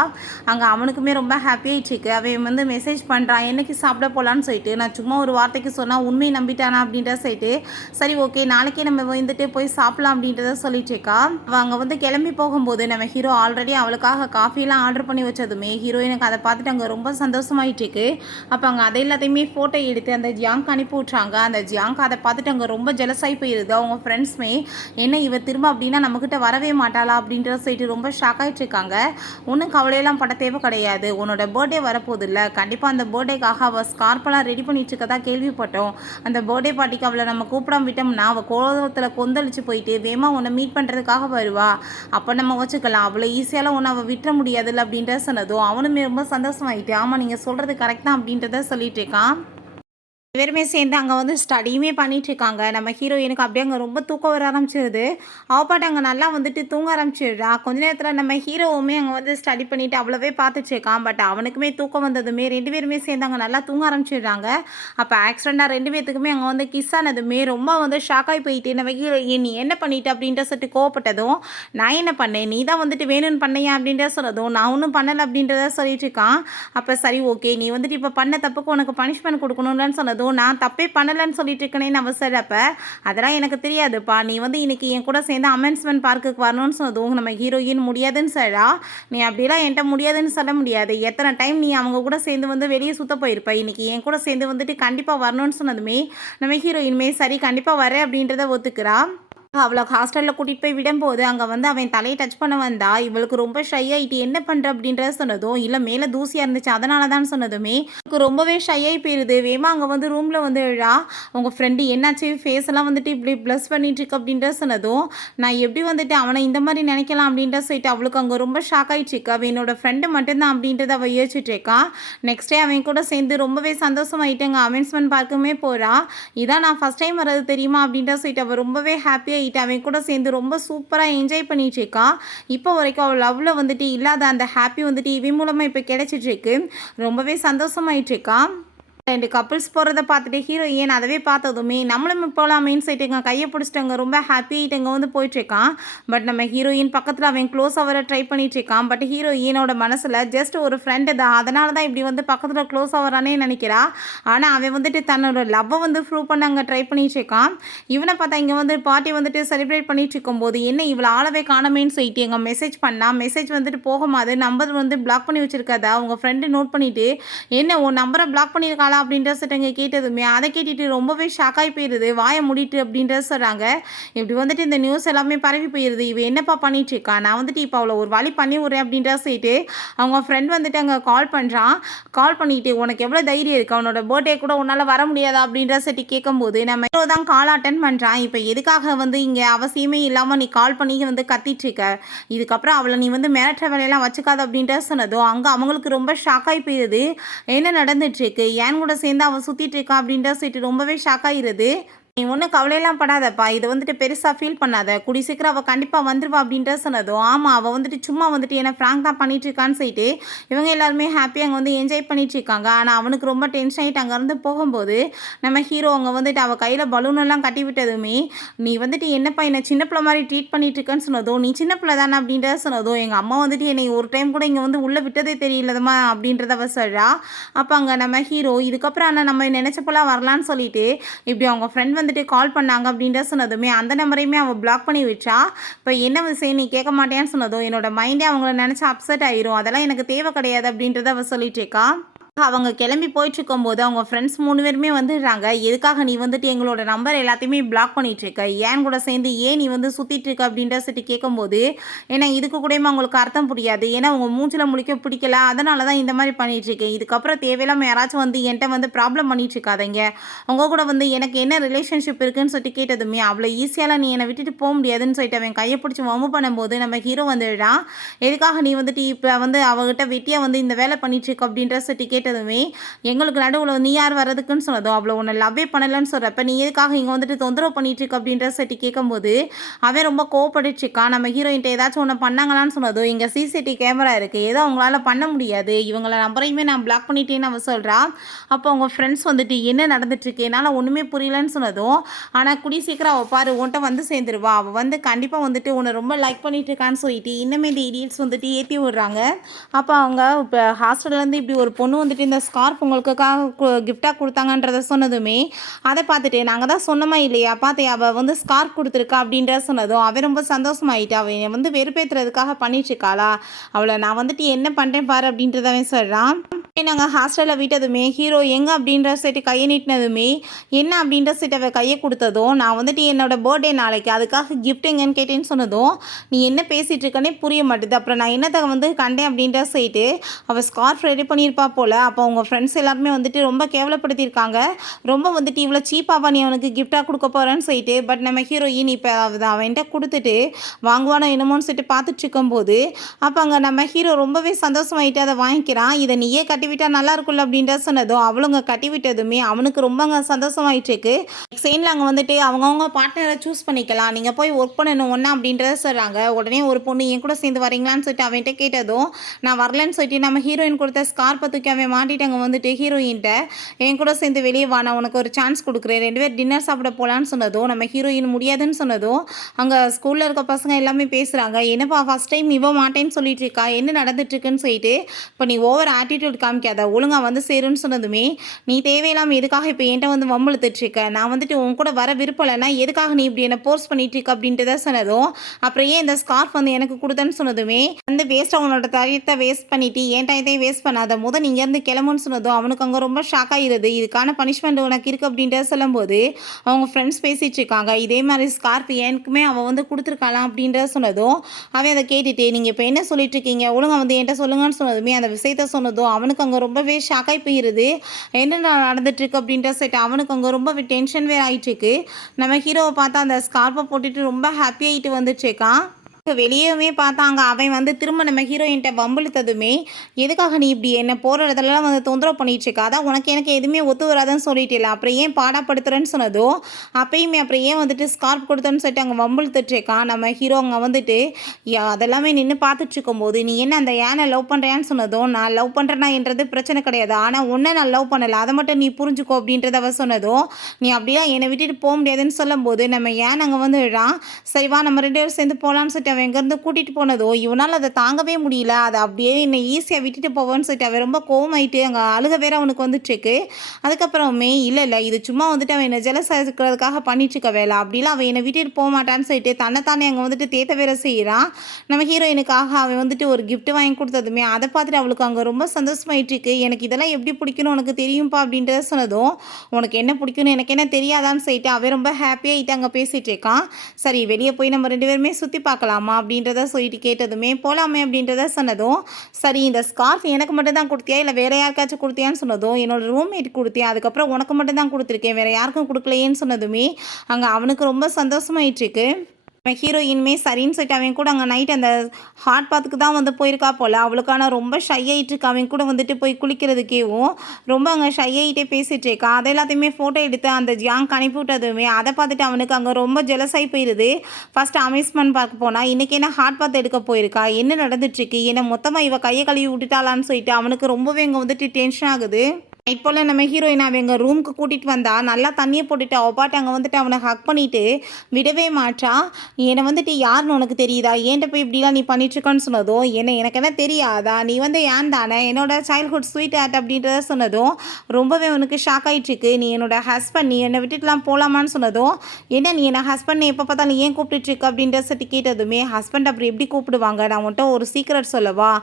அங்கே அவனுக்குமே ரொம்ப ஹாப்பி ஆகிட்டுருக்கு. அவன் வந்து மெசேஜ் பண்ணுறான் என்னைக்கு சாப்பிட போகலான்னு சொல்லிட்டு நான் சும்மா ஒரு வார்த்தைக்கு சொன்னால் உண்மையை நம்பிட்டானா அப்படின்ற சொல்லிட்டு சரி ஓகே நாளைக்கே நம்ம வந்துட்டு போய் சாப்பிடலாம் அப்படின்றத சொல்லிட்டு இருக்கா. அவங்க வந்து கிளம்பி போகும்போது நம்ம ஹீரோ ஆல்ரெடி அவளுக்காக காஃபிலாம் ஆர்டர் பண்ணி வச்சதுமே ஹீரோயினுக்கு அதை பார்த்துட்டு அங்கே ரொம்ப சந்தோஷமாயிட்டு இருக்கு. அப்போ அங்கே அதை எல்லாத்தையுமே ஃபோட்டோ எடுத்து அந்த ஜியாங்க்கு அனுப்பி விட்றாங்க. அந்த ஜியாங்க் அதை பார்த்துட்டு அங்கே ரொம்ப ஜெலஸாகி போயிடுது. அவங்க ஃப்ரெண்ட்ஸுமே என்ன இவ திரும்ப அப்படின்னா நம்மக்கிட்ட வரவே மாட்டாளா அப்படின்றத சொல்லிட்டு ரொம்ப ஷாக் ஆகிட்டு இருக்காங்க. ஒன்றும் கவலையெல்லாம் பட தேவை கிடையாது, உன்னோட பர்த்டே வரப்போகுது இல்லை, கண்டிப்பாக அந்த பர்த்டேக்காக அவள் ஸ்கார்ப்பெல்லாம் ரெடி பண்ணிட்டு இருக்கதா கேள்விப்பட்டோம். அந்த பர்த்டே பார்ட்டிக்கு அவளை நம்ம கூப்பிடாம விட்டோம்னா அவள் கோலத்தில் கொந்தளிச்சு போயிட்டு வேமா உன்னை மீட் பண்ணுறதுக்காக வருவா, அப்போ நம்ம வச்சுக்கலாம், அவ்வளோ ஈஸியாலாம் ஒன்று அவள் விட்டுற முடியாதுல்ல அப்படின்றத சொன்னதும் அவனுமே ரொம்ப சந்தோஷமாயிட்டு ஆமாம் நீங்கள் சொல்கிறது கரெக்ட் தான் அப்படின்றத சொல்லிட்டு இருக்கான். இவருமே சேர்ந்து அங்கே வந்து ஸ்டடியுமே பண்ணிகிட்ருக்காங்க. நம்ம ஹீரோயினுக்கு அப்படியே அங்கே ரொம்ப தூக்கம் வர ஆரம்பிச்சிருது. அவப்பாட்டு அங்கே நல்லா வந்துட்டு தூங்க ஆரம்பிச்சிடுறா. கொஞ்ச நேரத்தில் நம்ம ஹீரோவுமே அங்கே வந்து ஸ்டடி பண்ணிவிட்டு அவ்வளோவே பார்த்துட்ருக்கான். பட் அவனுக்குமே தூக்கம் வந்ததுமே 2 பேருமே சேர்ந்து அங்கே நல்லா தூங்க ஆரம்பிச்சிடுறாங்க. அப்போ ஆக்சிடெண்ட்டாக 2 பேர்த்துக்குமே அங்கே வந்து கிஸ் ஆனதுமே ரொம்ப வந்து ஷாக்காகி போயிட்டு நம்ம ஹீரோயின் நீ என்ன பண்ணிட்டு அப்படின்ட்டு சொல்லிட்டு கோவப்பட்டதும் நான் என்ன பண்ணேன் நீ தான் வந்துட்டு வேணும்னு பண்ணையா அப்படின்றத சொன்னதும் நான் ஒன்றும் பண்ணலை அப்படின்றத சொல்லிட்டு இருக்கான். அப்போ சரி ஓகே நீ வந்துட்டு இப்போ பண்ண தப்புக்கு உனக்கு பனிஷ்மெண்ட் கொடுக்கணும்னு சொன்னதும் நான் தப்பே பண்ணலைன்னு சொல்லிட்டு இருக்கேனேன்னு அவசரப்ப அதெல்லாம் எனக்கு தெரியாதுப்பா, நீ வந்து இன்னைக்கு என் கூட சேர்ந்து அமென்ஸ்மெண்ட் பார்க்குக்கு வரணும்னு சொன்னதும் நம்ம ஹீரோயின் முடியாதுன்னு சொல்லா. நீ அப்படிலாம் என்கிட்ட முடியாதுன்னு சொல்ல முடியாது, எத்தனை டைம் நீ அவங்க கூட சேர்ந்து வந்து வெளியே சுத்த போயிருப்ப, இன்னைக்கு என் கூட சேர்ந்து வந்துட்டு கண்டிப்பாக வரணும்னு சொன்னதுமே நம்ம ஹீரோயின்மே சரி கண்டிப்பாக வரேன் அப்படின்றத ஒத்துக்கிறா. அவளை ஹாஸ்டலில் கூட்டிகிட்டு போய் விடும்போது அங்கே வந்து அவன் தலையை டச் பண்ண வந்தா. இவளுக்கு ரொம்ப ஷை ஆகிட்டு என்ன பண்ணுற அப்படின்றத சொன்னதும் இல்லை மேலே தூசியாக இருந்துச்சு அதனால தான் சொன்னதுமே எனக்கு ரொம்பவே ஷை ஆகி போயிடுது. வேமா அங்கே வந்து ரூமில் வந்து விழா உங்கள் ஃப்ரெண்டு என்னாச்சு ஃபேஸ் எல்லாம் வந்துட்டு இப்படி ப்ளஸ் பண்ணிட்டுருக்கு அப்படின்றத சொன்னதும் நான் எப்படி வந்துட்டு அவனை இந்த மாதிரி நினைக்கலாம் அப்படின்ற சொல்லிட்டு அவளுக்கு அங்கே ரொம்ப ஷாக் ஆகிடுச்சிருக்கு. அவன் என்னோட ஃப்ரெண்டு மட்டும்தான் அப்படின்றத அவள் யோசிச்சுட்டு இருக்கான். நெக்ஸ்ட் டே அவன் கூட சேர்ந்து ரொம்பவே சந்தோஷமாயிட்டு அங்கே அமென்ஸ்மெண்ட் பார்க்குமே போகிறா. இதான் நான் ஃபஸ்ட் டைம் வர்றது தெரியுமா அப்படின்ற சொல்லிட்டு அவள் ரொம்பவே ஹாப்பியாக அவன் கூட சேர்ந்து ரொம்ப சூப்பராக என்ஜாய் பண்ணிட்டு இருக்கா. இப்போ வரைக்கும் அவள் லவ்வில் வந்துட்டு இல்லாத அந்த ஹாப்பி வந்துட்டு இவன் மூலமாக இப்போ கிடைச்சிட்டு இருக்கு. ரொம்பவே சந்தோஷமாயிட்டு இருக்கா. 2 கப்புள்ஸ் போகிறத பார்த்துட்டு ஹீரோயின் அதவே பார்த்ததுமே நம்மளும் போகலாமேன்னு சொல்லிட்டு கையை பிடிச்சிட்டு ரொம்ப ஹாப்பி ஆகிட்டு இங்கே வந்து போயிட்டுருக்கான். பட் நம்ம ஹீரோயின் பக்கத்தில் அவன் க்ளோஸ் ஆகிற ட்ரை பண்ணிகிட்ருக்கான். பட் ஹீரோயினோட மனசில் ஜஸ்ட் ஒரு ஃப்ரெண்டு தான், அதனால தான் இப்படி வந்து பக்கத்தில் க்ளோஸ் ஆகிறானே நினைக்கிறா. ஆனால் அவன் வந்துட்டு தன்னோட லவ்வை வந்து ப்ரூவ் பண்ண அங்கே ட்ரை பண்ணிகிட்ருக்கான். இவனை பார்த்தா இங்கே வந்து பார்ட்டி வந்துட்டு செலிப்ரேட் பண்ணிட்டு இருக்கும்போது என்ன இவ்வளோ ஆளவே காணமேன்னு சொல்லிட்டு எங்கள் மெசேஜ் பண்ணால் மெசேஜ் வந்துட்டு போகும்போது நம்பர் வந்து பிளாக் பண்ணி வச்சுருக்காதா அவங்க ஃப்ரெண்டு நோட் பண்ணிவிட்டு என்ன உன் நம்பரை பிளாக் பண்ணியிருக்காளா அப்படின்ற சொல்லிட்டு கேட்டதுமே அதை கேட்டுட்டு ரொம்பவே ஷாக்காகி போயிடுது. வாயை மூடிட்டு அப்படின்றத சொல்கிறாங்க. இப்படி வந்துட்டு இந்த நியூஸ் எல்லாமே பரவி போயிடுது. இவ என்னப்பா பண்ணிட்டு இருக்கா, நான் வந்துட்டு இப்போ அவளை ஒரு வழி பண்ணி விட்றேன் அப்படின்ற சொல்லிட்டு அவங்க ஃப்ரெண்ட் வந்துட்டு அங்கே கால் பண்ணுறான். கால் பண்ணிட்டு உனக்கு எவ்வளோ தைரியம் இருக்குது, அவனோட பர்த்டே கூட உன்னால் வர முடியாதா அப்படின்ற சொல்லிட்டு கேட்கும்போது நம்ம ஹீரோ தான் கால் அட்டன் பண்ணுறான். இப்போ எதுக்காக வந்து இங்கே அவசியமே இல்லாமல் நீ கால் பண்ணி வந்து கத்திட்டு இருக்க, இதுக்கப்புறம் அவளை நீ வந்து மிரட்டுற வேலையெல்லாம் வச்சுக்காத அப்படின்ற சொன்னதும் அங்கே அவங்களுக்கு ரொம்ப ஷாக்காகி போயிடுது. என்ன நடந்துட்டுருக்கு, ஏன் கூட சேர்ந்து அவன் சுற்றிட்டு இருக்கா அப்படின்ற சொல்லிட்டு ரொம்பவே ஷாக் ஆகிடுது. நீ ஒன்றும் கவலையெல்லாம் படாதப்பா, இதை வந்துட்டு பெருசாக ஃபீல் பண்ணாத, கூடி சீக்கிரம் அவள் கண்டிப்பாக வந்துடுவா அப்படின்ற சொன்னதும் ஆமாம் அவள் வந்துட்டு சும்மா வந்துட்டு என்ன ஃப்ராங்க் தான் பண்ணிட்டு இருக்கான்னு சொல்லிட்டு இவங்க எல்லாருமே ஹாப்பியாக அங்கே வந்து என்ஜாய் பண்ணிட்டு இருக்காங்க. ஆனால் அவனுக்கு ரொம்ப டென்ஷன் ஆகிட்டு அங்கேருந்து போகும்போது நம்ம ஹீரோ அங்கே வந்துட்டு அவள் கையில் பலூனெல்லாம் கட்டி விட்டதுமே நீ வந்துட்டு என்னப்பா என்னை சின்ன பிள்ளை மாதிரி ட்ரீட் பண்ணிட்டு இருக்கேன்னு சொன்னதும் நீ சின்ன பிள்ளை தானே அப்படின்றத சொன்னதும் எங்கள் அம்மா வந்துட்டு என்னை ஒரு டைம் கூட இங்கே வந்து உள்ளே விட்டதே தெரியலதுமா அப்படின்றத அவ சொல்கிறா. அப்போ அங்கே நம்ம ஹீரோ இதுக்கப்புறம் ஆனால் நம்ம நினச்ச போல வரலான்னு சொல்லிட்டு இப்படி அவங்க ஃப்ரெண்ட் வந்துட்டு கால் பண்ணாங்க அப்படின்ற சொன்னதுமே அந்த நம்பரையுமே அவள் பிளாக் பண்ணி விட்டா. இப்போ என்ன விஷயம் நீ கேட்க மாட்டேன்னு சொன்னதும் என்னோட மைண்டே அவங்கள நினச்சி அப்செட் ஆயிரும், அதெல்லாம் எனக்கு தேவை கிடையாது அப்படின்றத அவள் சொல்லிட்டு இருக்கா. அவங்க கிளம்பி போயிட்டுருக்கும்போது அவங்க ஃப்ரெண்ட்ஸ் 3 பேருமே வந்துடுறாங்க. எதுக்காக நீ வந்துட்டு எங்களோட நம்பர் எல்லாத்தையுமே பிளாக் பண்ணிகிட்ருக்க, ஏன் கூட சேர்ந்து ஏன் நீ வந்து சுற்றிட்டு இருக்க அப்படின்ற சொல்லிட்டு கேட்கும்போது ஏன்னா இதுக்கு கூடயுமே அவங்களுக்கு அர்த்தம் புரியாது, ஏன்னா உங்கள் மூஞ்சில் முழிக்க பிடிக்கல அதனால தான் இந்த மாதிரி பண்ணிகிட்ருக்கேன், இதுக்கப்புறம் தேவையில்லாமல் யாராச்சும் வந்து என்கிட்ட வந்து ப்ராப்ளம் பண்ணிகிட்ருக்காதீங்க, உங்கள் கூட வந்து எனக்கு என்ன ரிலேஷன்ஷிப் இருக்குதுன்னு சொல்லிட்டு கேட்டதுமே அவ்வளோ ஈஸியாலாம் நீ என்னை விட்டுட்டு போக முடியாதுன்னு சொல்லிட்டு அவன் கையை பிடிச்சி வம்பு பண்ணும்போது நம்ம ஹீரோ வந்துடுறான். எதுக்காக நீ வந்துட்டு இப்போ வந்து அவகிட்ட வெட்டியாக வந்து இந்த வேலை பண்ணிகிட்ருக்க அப்படின்ற சொல்லிட்டு கேட்டதுமே எங்களுக்கு நடுவில் நீ யார் வர்றதுக்குன்னு சொன்னதும் அவ்வளோ உன்னை லவ்வே பண்ணலன்னு சொல்கிறப்ப நீ எதுக்காக இங்கே வந்துட்டு தொந்தரவு பண்ணிட்டு இருக்க அப்படின்ற சட்டி கேட்கும்போது அவன் ரொம்ப கோவப்பட்டுருக்கான். நம்ம ஹீரோயின்ட்ட ஏதாச்சும் ஒன்று பண்ணாங்களான்னு சொன்னதும் இங்கே சிசிடிவி கேமரா இருக்குது, ஏதோ அவங்களால பண்ண முடியாது, இவங்கள நம்பரையுமே நான் பிளாக் பண்ணிட்டேன்னு அவன் சொல்கிறா. அப்போ அவங்க ஃப்ரெண்ட்ஸ் வந்துட்டு என்ன நடந்துட்டுருக்கு என்னால் ஒன்றுமே புரியலன்னு சொன்னதும் ஆனால் குடி சீக்கிரம் அவள் பாரு உன்ட்ட வந்து சேர்ந்துருவா, அவள் வந்து கண்டிப்பாக வந்துட்டு உன்னை ரொம்ப லைக் பண்ணிட்டு இருக்கான்னு சொல்லிட்டு இன்னுமே இந்த இடியட்ஸ் வந்துட்டு ஏற்றி விடுறாங்க. அப்போ அவங்க இப்போ ஹாஸ்டல்லேருந்து இப்படி ஒரு பொண்ணு வந்து வந்துட்டு இந்த ஸ்கார்ஃப் உங்களுக்காக கிஃப்டாக கொடுத்தாங்கன்றத சொன்னதுமே அதை பார்த்துட்டு நாங்கள் தான் சொன்னோமா இல்லையா பார்த்து அவள் வந்து ஸ்கார்ஃப் கொடுத்துருக்கா அப்படின்றத சொன்னதும் அவன் ரொம்ப சந்தோஷமாயிட்டா. அவன் என்னை வந்து வெறுப்பேற்றுறதுக்காக பண்ணிட்டுருக்காளா, அவளை நான் வந்துட்டு என்ன பண்ணுறேன் பாரு அப்படின்றத அவன் சொல்கிறான். நாங்கள் ஹாஸ்டலில் விட்டதுமே ஹீரோ எங்கே அப்படின்ற சைட்டு கையை நீட்டினதுமே என்ன அப்படின்ற சைட்டு அவள் கையை கொடுத்ததும் நான் வந்துட்டு என்னோட பர்த்டே நாளைக்கு அதுக்காக கிஃப்ட் எங்கன்னு கேட்டேன்னு சொன்னதும் நீ என்ன பேசிகிட்டு இருக்கனே புரிய மாட்டுது. அப்புறம் நான் என்னத்தை வந்து கண்டேன் அப்படின்ற சைட்டு அவள் ஸ்கார்ஃப் ரெடி பண்ணியிருப்பா போல். அப்போ அவங்க ஃப்ரெண்ட்ஸ் எல்லாருமே வந்துட்டு ரொம்ப கேவலப்படுத்தியிருக்காங்க. ரொம்ப வந்துட்டு இவ்வளோ சீப்பாக நீ அவனுக்கு கிஃப்டாக கொடுக்க போகிறேன்னு சொல்லிட்டு பட் நம்ம ஹீரோயின் இப்போ அவன்கிட்ட கொடுத்துட்டு வாங்குவானோ என்னமோன்னு சொல்லிட்டு பார்த்துட்டு இருக்கும்போது அப்போ அங்கே நம்ம ஹீரோ ரொம்பவே சந்தோஷமாயிட்டு அதை வாங்கிக்கிறான். இதை நீயே கட்டிவிட்டா நல்லா இருக்கும்ல அப்படின்ற சொன்னதும் அவளுங்க கட்டி விட்டதுமே அவனுக்கு ரொம்ப அங்கே சந்தோஷமாயிட்டு இருக்கு. சைனில் அங்கே வந்துட்டு அவங்கவுங்க பார்ட்னரை சூஸ் பண்ணிக்கலாம், நீங்கள் போய் ஒர்க் பண்ணணும் ஒன்றா அப்படின்றத சொல்கிறாங்க. உடனே ஒரு பொண்ணு என் கூட சேர்ந்து வரீங்களான்னு சொல்லிட்டு அவன்கிட்ட கேட்டதும் நான் வரலன்னு சொல்லிட்டு நம்ம ஹீரோயின் கொடுத்த ஸ்கார்ப்பை தூக்கி அவன் மாட்டிட்டு அங்கே வந்துட்டு ஹீரோயின்ட்ட என் கூட சேர்ந்து வெளியே வா, நான் உனக்கு ஒரு சான்ஸ் கொடுக்குறேன், 2 பேர் டின்னர் சாப்பிட போகலான்னு சொன்னதும் நம்ம ஹீரோயின் முடியாதுன்னு சொன்னதும் அங்கே ஸ்கூலில் இருக்க பசங்க எல்லாமே பேசுகிறாங்க. என்னப்பா ஃபஸ்ட் டைம் இவ மாட்டேன்னு சொல்லிட்டு இருக்கா, என்ன நடந்துட்டுருக்குன்னு சொல்லிட்டு இப்போ நீ ஓவர் ஆட்டிடியூட் காமிக்காத, ஒழுங்காக வந்து சேருன்னு சொன்னதுமே நீ தேவையில்லாமல் எதுக்காக இப்போ என்கிட்ட வந்து வம்பளுத்துட்ருக்க, நான் வந்துட்டு உன் கூட வர விருப்பம் இல்லைன்னா எதுக்காக நீ இப்படி என்னை போர்ஸ் பண்ணிட்டு இருக்க அப்படின்றத சொன்னதும் அப்புறம் ஏன் இந்த ஸ்கார்ஃப் வந்து எனக்கு கொடுத்தேன்னு சொன்னதுமே வந்து வேஸ்ட்டாக உன்னோட தயத்தை வேஸ்ட் பண்ணிட்டு என் டயத்தையும் வேஸ்ட் பண்ணாத, முதல் நீங்கள் இருந்து கிளம்புன்னு சொன்னதும் அவனுக்கு அங்கே ரொம்ப ஷாக் ஆகிடுது. இதுக்கான பனிஷ்மெண்ட் உனக்கு இருக்குது அப்படின்றத சொல்லும்போது அவங்க ஃப்ரெண்ட்ஸ் பேசிகிட்டு இருக்காங்க. இதே மாதிரி ஸ்கார்ஃப் எனக்குமே அவன் வந்து கொடுத்துருக்கலாம் அப்படின்றத சொன்னதும் அவன் அதை கேட்டுட்டு நீங்கள் இப்போ என்ன சொல்லிட்டு இருக்கீங்க, ஒழுங்காக வந்து என்கிட்ட சொல்லுங்கன்னு சொன்னதுமே அந்த விஷயத்த சொன்னதும் அவனுக்கு அங்கே ரொம்பவே ஷாக்காகி போயிடுது. என்ன நடந்துட்டுருக்கு அப்படின்ற செட் அவனுக்கு அங்கே ரொம்ப டென்ஷன் வேறு ஆகிட்டுருக்கு. நம்ம ஹீரோவை பார்த்தா அந்த ஸ்கார்ஃபை போட்டுட்டு ரொம்ப ஹாப்பியாகிட்டு வந்துட்டுருக்கான். வெளியவே பார்த்தாங்க. அவன் வந்து திரும்ப நம்ம ஹீரோயின்ட்ட வம்பிழுத்ததுமே எதுக்காக நீ இப்படி என்ன போகிற இடத்துலலாம் வந்து தொந்தரவு பண்ணிட்டு இருக்கா, அதான் உனக்கு எனக்கு எதுவுமே ஒத்து வராதுன்னு சொல்லிட்டு இல்லை, அப்புறம் ஏன் பாடப்படுத்துறேன்னு சொன்னதோ அப்பயுமே அப்புறம் ஏன் வந்துட்டு ஸ்கார்ப் கொடுத்தேன்னு சொல்லிட்டு அங்கே வம்பிழுத்துட்டு இருக்கான். நம்ம ஹீரோ அங்கே வந்துட்டு அதெல்லாமே நின்று பார்த்துட்டு இருக்கும்போது நீ என்ன அந்த ஏனை லவ் பண்ணுறியான்னு சொன்னதும் நான் லவ் பண்ணுறேன்னா என்றது பிரச்சனை கிடையாது, ஆனால் ஒன்றை நான் லவ் பண்ணலை, அதை மட்டும் நீ புரிஞ்சுக்கோ அப்படின்றத அவ சொன்னதும் நீ அப்படிலாம் என்னை விட்டுட்டு போக முடியாதுன்னு சொல்லும்போது நம்ம ஏன் அங்கே வந்துடுறான். சரிவா நம்ம 2 பேரும் சேர்ந்து போகலான்னு சொல்லிட்டு அவன் எங்கேருந்து கூட்டிகிட்டு போனதோ இவனால் அதை தாங்கவே முடியல, அதை அப்படியே என்னை ஈஸியாக விட்டுட்டு போவோன்னு சொல்லிட்டு அவன் ரொம்ப கோவமாயிட்டு அங்கே அழுக வேற அவனுக்கு வந்துட்டுருக்கு. அதுக்கப்புறமே இல்லை இது சும்மா வந்துட்டு அவன் என்னை ஜெலஸ் இருக்கிறதுக்காக பண்ணிட்டுருக்க வேலை, அப்படிலாம் அவன் என்னை விட்டுட்டு போக மாட்டான்னு சொல்லிட்டு தன்னைத்தானே அங்கே வந்துட்டு தேத்த வேற செய்கிறான். நம்ம ஹீரோயினுக்காக அவன் வந்துட்டு ஒரு கிஃப்ட் வாங்கி கொடுத்ததுமே அதை பார்த்துட்டு அவளுக்கு அங்கே ரொம்ப சந்தோஷமாயிட்டு இருக்கு. எனக்கு இதெல்லாம் எப்படி பிடிக்கணும் உனக்கு தெரியும்ப்பா அப்படின்றத சொன்னதும் உனக்கு என்ன பிடிக்கும்னு எனக்கு என்ன தெரியாதான்னு சொல்லிட்டு அவன் ரொம்ப ஹாப்பியாகிட்டு அங்கே பேசிகிட்டு இருக்கான். சரி வெளியே போய் நம்ம 2 பேருமே சுற்றி பார்க்கலாமா அப்படின்றத சொல்லிட்டு கேட்டதுமே போகலாமே அப்படின்றத சொன்னதும் சரி இந்த ஸ்கார்ஃப் எனக்கு மட்டும் தான் கொடுத்தியா இல்லை வேறு யாருக்காச்சும் கொடுத்தியான்னு சொன்னதும் என்னோட ரூம்மேட் கொடுத்தியா, அதுக்கப்புறம் உனக்கு மட்டும் தான் கொடுத்துருக்கேன், வேறு யாருக்கும் கொடுக்கலையேன்னு சொன்னதுமே அங்கே அவனுக்கு ரொம்ப சந்தோஷமாயிட்டுருக்கு. ஹீரோயின்மே சரின்னு சொல்லிட்டு அவன் கூட அங்கே நைட் அந்த ஹாட் பாத்துக்கு தான் வந்து போயிருக்கா போல். அவளுக்கான ரொம்ப ஷை ஆகிட்டு இருக்கா. அவன் கூட வந்துட்டு போய் குளிக்கிறதுக்கேவும் ரொம்ப அங்கே ஷை ஆகிட்டே பேசிகிட்டு இருக்கா. அதை எல்லாத்தையுமே ஃபோட்டோ எடுத்து அந்த ஜியாங்க்கு அனுப்பி விட்டதுமே அதை பார்த்துட்டு அவனுக்கு அங்கே ரொம்ப ஜெலஸாகி போயிடுது. ஃபஸ்ட்டு அம்யூஸ்மெண்ட் பார்க்க போனால் இன்றைக்கி என்ன ஹாட் பாத் எடுக்க போயிருக்கா, என்ன நடந்துட்டுருக்கு, என்ன மொத்தமாக இவ கையை கழுவி விட்டுட்டாளான்னு சொல்லிட்டு அவனுக்கு ரொம்பவே இங்கே வந்துட்டு டென்ஷன் ஆகுது. நைட் போல் நம்ம ஹீரோயின் அவன் எங்கள் ரூமுக்கு கூட்டிகிட்டு வந்தா நல்லா தண்ணியை போட்டுட்டு அவள் பாட்டு அங்கே வந்துட்டு அவனை ஹக் பண்ணிவிட்டு விடவே மாட்டா. என்னை வந்துட்டு யாருன்னு உனக்கு தெரியுதா, ஏன்ட்ட போய் இப்படிலாம் நீ பண்ணிட்டுருக்கான்னு சொன்னதும் எனக்கு என்ன தெரியாதா, நீ வந்து ஏன் தானே என்னோட சைல்ட்ஹுட் ஸ்வீட் ஹார்ட் அப்படின்றத சொன்னதும் ரொம்பவே உனக்கு ஷாக் ஆகிட்டுருக்கு. நீ என்னோட ஹஸ்பண்ட், நீ என்னை விட்டுட்டுலாம் போகலாமான்னு சொன்னதும் என்ன நீ என்னை ஹஸ்பண்ட் எப்போ பார்த்தாலும் ஏன் கூப்பிட்டுருக்கு அப்படின்ற சட்டி கேட்டதுமே ஹஸ்பண்ட் அப்படி எப்படி கூப்பிடுவாங்க, நான் உன்ட்ட ஒரு சீக்ரெட் சொல்லவா,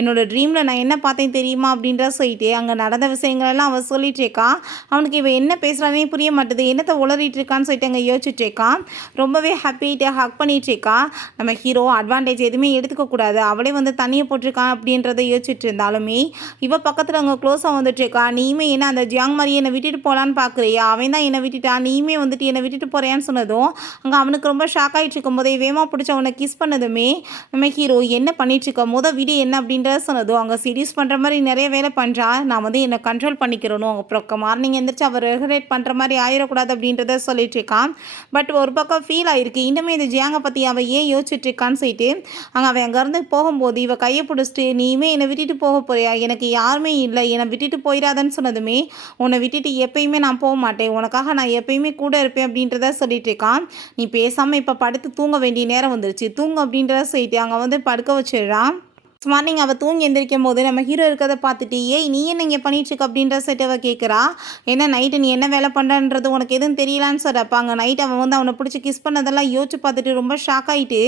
என்னோட ட்ரீமில் நான் என்ன பார்த்தேன் தெரியுமா அப்படின்ற சொல்லிட்டு அங்கே நடந்த விஷயங்கள் எல்லாம் அவன் சொல்லிட்டு இருக்கான். அவனுக்கு இவன் என்ன பேசுகிறானே புரிய மாட்டுது, என்னத்தை உளறிட்டு இருக்கான்னு சொல்லிட்டு அங்கே யோசிச்சுட்டு இருக்கான். ரொம்பவே ஹாப்பிட்டு ஹக் பண்ணிட்டு இருக்கான். நம்ம ஹீரோ அட்வான்டேஜ் எதுவுமே எடுத்துக்க கூடாது, அவளே வந்து தண்ணியை போட்டிருக்கான் அப்படின்றத யோசிச்சுட்டு இருந்தாலுமே இவ பக்கத்தில் அங்கே க்ளோஸாக வந்துட்டு இருக்கான். நீயுமே என்ன அந்த ஜியாங் மாதிரி என்னை விட்டுட்டு போகலான்னு பார்க்குறியா, அவன் தான் என்னை விட்டுட்டான், நீயுமே வந்துட்டு என்னை விட்டுட்டு போறியான்னு சொன்னதும் அங்கே அவனுக்கு ரொம்ப ஷாக் ஆகிட்டு இருக்கும் போதே வேமா பிடிச்ச அவனை கிஸ் பண்ணதுமே நம்ம ஹீரோ என்ன பண்ணிட்டு இருக்க வீடியோ என்ன அப்படின்றத சொன்னதும் அங்கே சீரியஸ் பண்ணுற மாதிரி நிறைய வேலை பண்ணுறா, நான் வந்து என்னை கண்ட்ரோல் பண்ணிக்கிறணும், அப்புறம் மார்னிங் எந்திரிச்சு அவர் ரெகுலேட் பண்ணுற மாதிரி ஆயிடக்கூடாது அப்படின்றத சொல்லிட்டு இருக்கான். பட் ஒரு பக்கம் ஃபீல் ஆகிருக்கு, இன்னுமே இந்த ஜியாங்கை பற்றி அவள் ஏன் யோசிச்சுட்டு இருக்கான்னு சொல்லிட்டு அங்கே அவன் அங்கேருந்து போகும்போது இவ கையை பிடிச்சிட்டு நீயுமே என்னை விட்டுட்டு போக போறியா, எனக்கு யாருமே இல்லை, என்னை விட்டுட்டு போயிடாதன்னு சொன்னதுமே உன்னை விட்டுட்டு எப்பயுமே நான் போக மாட்டேன், உனக்காக நான் எப்பயுமே கூட இருப்பேன் அப்படின்றத சொல்லிட்டு இருக்கான். நீ பேசாமல் இப்போ படுத்து தூங்க வேண்டிய நேரம் வந்துருச்சு, தூங்க அப்படின்றத சொல்லிட்டு அங்கே வந்து படுக்க வச்சிடுறான். மார்னிங் அவள் தூங்கி எந்திரிக்கும்போது நம்ம ஹீரோ இருக்கிறத பார்த்துட்டு, "ஏய் நீ என்ன இங்கே பண்ணிட்டுருக்க?" அப்படின்ற செட் அவள் கேட்குறா. "என்ன நைட்டு நீ என்ன வேலை பண்ணுறன்றது உனக்கு எதுவும் தெரியலான்னு சொல்கிறப்ப அங்கே நைட் அவன் வந்து அவனை பிடிச்சி கிஸ் பண்ணதெல்லாம் யோசிச்சு பார்த்துட்டு ரொம்ப ஷாக் ஆகிட்டு,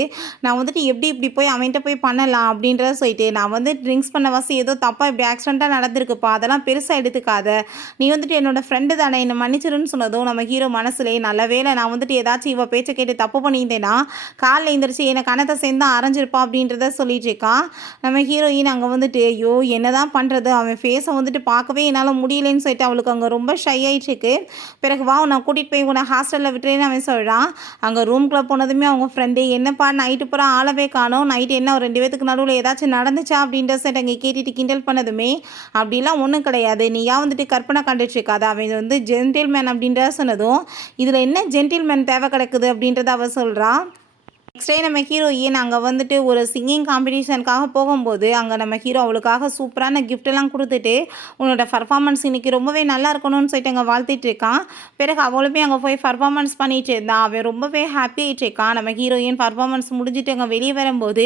நான் வந்துட்டு எப்படி இப்படி போய் அவன்கிட்ட போய் பண்ணலாம் அப்படின்றத சொல்லிட்டு, "நான் வந்து ட்ரிங்க்ஸ் பண்ண வாசி ஏதோ தப்பாக இப்படி ஆக்சிடெண்ட்டாக நடந்திருக்குப்பா, அதெல்லாம் பெருசாக எடுத்துக்காத. நீ வந்துட்டு என்னோட ஃப்ரெண்டு தானே, என்னை மன்னிச்சிருன்னு" சொன்னதும் நம்ம ஹீரோ மனசுலேயே நல்ல வேளை நான் வந்துட்டு ஏதாச்சும் இவள் பேச்சை கேட்டு தப்பு பண்ணியிருந்தேன்னா காலைல எழுந்திரிச்சு என்னை கணத்தை சேர்ந்து அரைஞ்சிருப்பா அப்படின்றத சொல்லிட்டு இருக்கான். நம்ம ஹீரோயின் அங்கே வந்துட்டு ஐயோ என்னதான் பண்ணுறது, அவன் ஃபேஸை வந்துட்டு பார்க்கவே என்னால் முடியலன்னு சொல்லிட்டு அவளுக்கு அங்கே ரொம்ப ஷை ஆயிடுச்சுக்கு. பிறகு வா நான் கூட்டிகிட்டு போய் உன்னை ஹாஸ்டலில் விட்டுறேன்னு அவன் சொல்கிறான். அங்கே ரூம்குள்ளே போனதுமே அவங்க ஃப்ரெண்டு என்னப்பா நைட்டு பூரா ஆளவே காணோம், நைட்டு என்ன ஒரு 2 பேத்துக்கு நடுவில் ஏதாச்சும் நடந்துச்சா அப்படின்ற சைட் அங்கே கேட்டுட்டு கிண்டல் பண்ணதுமே அப்படிலாம் ஒன்றும் கிடையாது, நீயா வந்துட்டு கற்பனை கண்டுட்டு இருக்காது, அவன் வந்து ஜென்டில்மேன் அப்படின்ற சொன்னதும் இதில் என்ன ஜென்டில்மேன் தேவை கிடக்குது அப்படின்றத அவள் சொல்கிறான். நெக்ஸ்ட் டே நம்ம ஹீரோயின் அங்கே வந்துட்டு ஒரு சிங்கிங் காம்படிஷனுக்காக போகும்போது அங்கே நம்ம ஹீரோ அவளுக்காக சூப்பரான கிஃப்டெல்லாம் கொடுத்துட்டு உன்னோட பர்ஃபார்மன்ஸ் இன்றைக்கி ரொம்பவே நல்லா இருக்கணும்னு சொல்லிட்டு அங்கே வாழ்த்திட்டு இருக்கான். பிறகு அவளுமே அங்கே போய் பர்ஃபார்மன்ஸ் பண்ணிட்டு இருந்தான். அவன் ரொம்பவே ஹாப்பி ஆகிட்டு இருக்கான். நம்ம ஹீரோயின் பர்ஃபார்மன்ஸ் முடிஞ்சுட்டு அங்கே வெளியே வரும்போது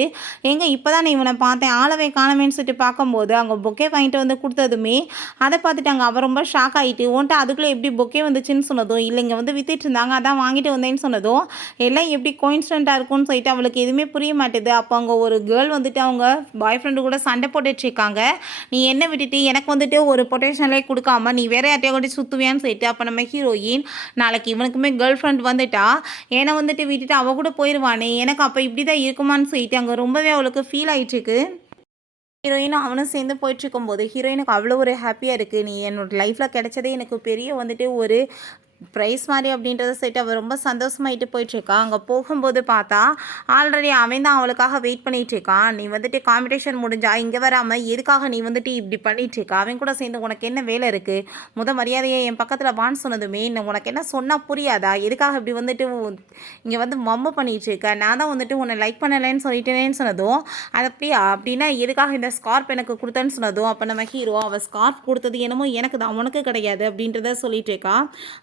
எங்கே இப்போ தான் இவனை பார்த்தேன் ஆளவே காணமேன்னு சொல்லிட்டு பார்க்கும்போது அங்கே பொக்கே வாங்கிட்டு வந்து கொடுத்ததுமே அதை பார்த்துட்டு அங்கே அவள் ரொம்ப ஷாக் ஆகிட்டு உன்ட்டு அதுக்குள்ளே எப்படி பொக்கே வந்துச்சுன்னு சொன்னதும் இல்லை இங்கே வந்து வித்துட்டு இருந்தாங்க அதான் வாங்கிட்டு வந்தேன்னு சொன்னதும் எல்லாம் எப்படி கோயின்சிடென்ட்டாக இருக்கும்னு சொல்லிட்டு அவளுக்கு எதுவுமே புரிய மாட்டேது. அப்போ அங்கே ஒரு கேர்ள் வந்துட்டு அவங்க பாய் ஃப்ரெண்டு கூட சண்டை போட்டுட்ருக்காங்க. நீ என்ன விட்டுட்டு எனக்கு வந்துட்டு ஒரு பொட்டேஷனலே கொடுக்காம நீ வேற யார்ட்டையோ கூட சுற்றுவியான்னு சொல்லிட்டு அப்போ நம்ம ஹீரோயின் நாளைக்கு இவனுக்குமே கேர்ள் ஃப்ரெண்ட் வந்துட்டா ஏன்னா வந்துட்டு விட்டுட்டு அவள் கூட போயிடுவானே எனக்கு அப்போ இப்படி தான் இருக்குமான்னு சொல்லிட்டு அங்கே ரொம்பவே அவளுக்கு ஃபீல் ஆகிட்டுருக்கு. ஹீரோயினும் அவனும் சேர்ந்து போயிட்டுருக்கும்போது ஹீரோயினுக்கு அவ்வளோ ஒரு ஹாப்பியாக இருக்குது. நீ என்னோடய லைஃப்பில் கிடைச்சதே எனக்கு பெரிய வந்துட்டு ஒரு ப்ரைஸ் மாதிரி அப்படின்றத சொல்லிட்டு அவள் ரொம்ப சந்தோஷமாயிட்டு போயிட்டுருக்கா. அங்கே போகும்போது பார்த்தா ஆல்ரெடி அவன் தான் அவளுக்காக வெயிட் பண்ணிகிட்ருக்கான். நீ வந்துட்டு காம்படிஷன் முடிஞ்சா இங்கே வராமல் எதுக்காக நீ வந்துட்டு இப்படி பண்ணிகிட்ருக்கா, அவன் கூட சேர்ந்து உனக்கு என்ன வேலை இருக்குது, மரியாதையை என் பக்கத்தில் வான்னு சொன்னதுமே இன்னும் உனக்கு என்ன சொன்னால் புரியாதா, எதுக்காக இப்படி வந்துட்டு இங்கே வந்து மம்மு பண்ணிகிட்ருக்க, நான் தான் வந்துட்டு உன்னை லைக் பண்ணலைன்னு சொல்லிட்டேனேன்னு சொன்னதும் அது அப்படியா அப்படின்னா எதுக்காக இந்த ஸ்கார்ப் எனக்கு கொடுத்தேன்னு சொன்னதும் அப்போ நம்ம ஹீரோ அவள் ஸ்கார்ப் கொடுத்தது என்னமோ எனக்கு தான் உனக்கு கிடையாது அப்படின்றத சொல்லிட்டு இருக்கா.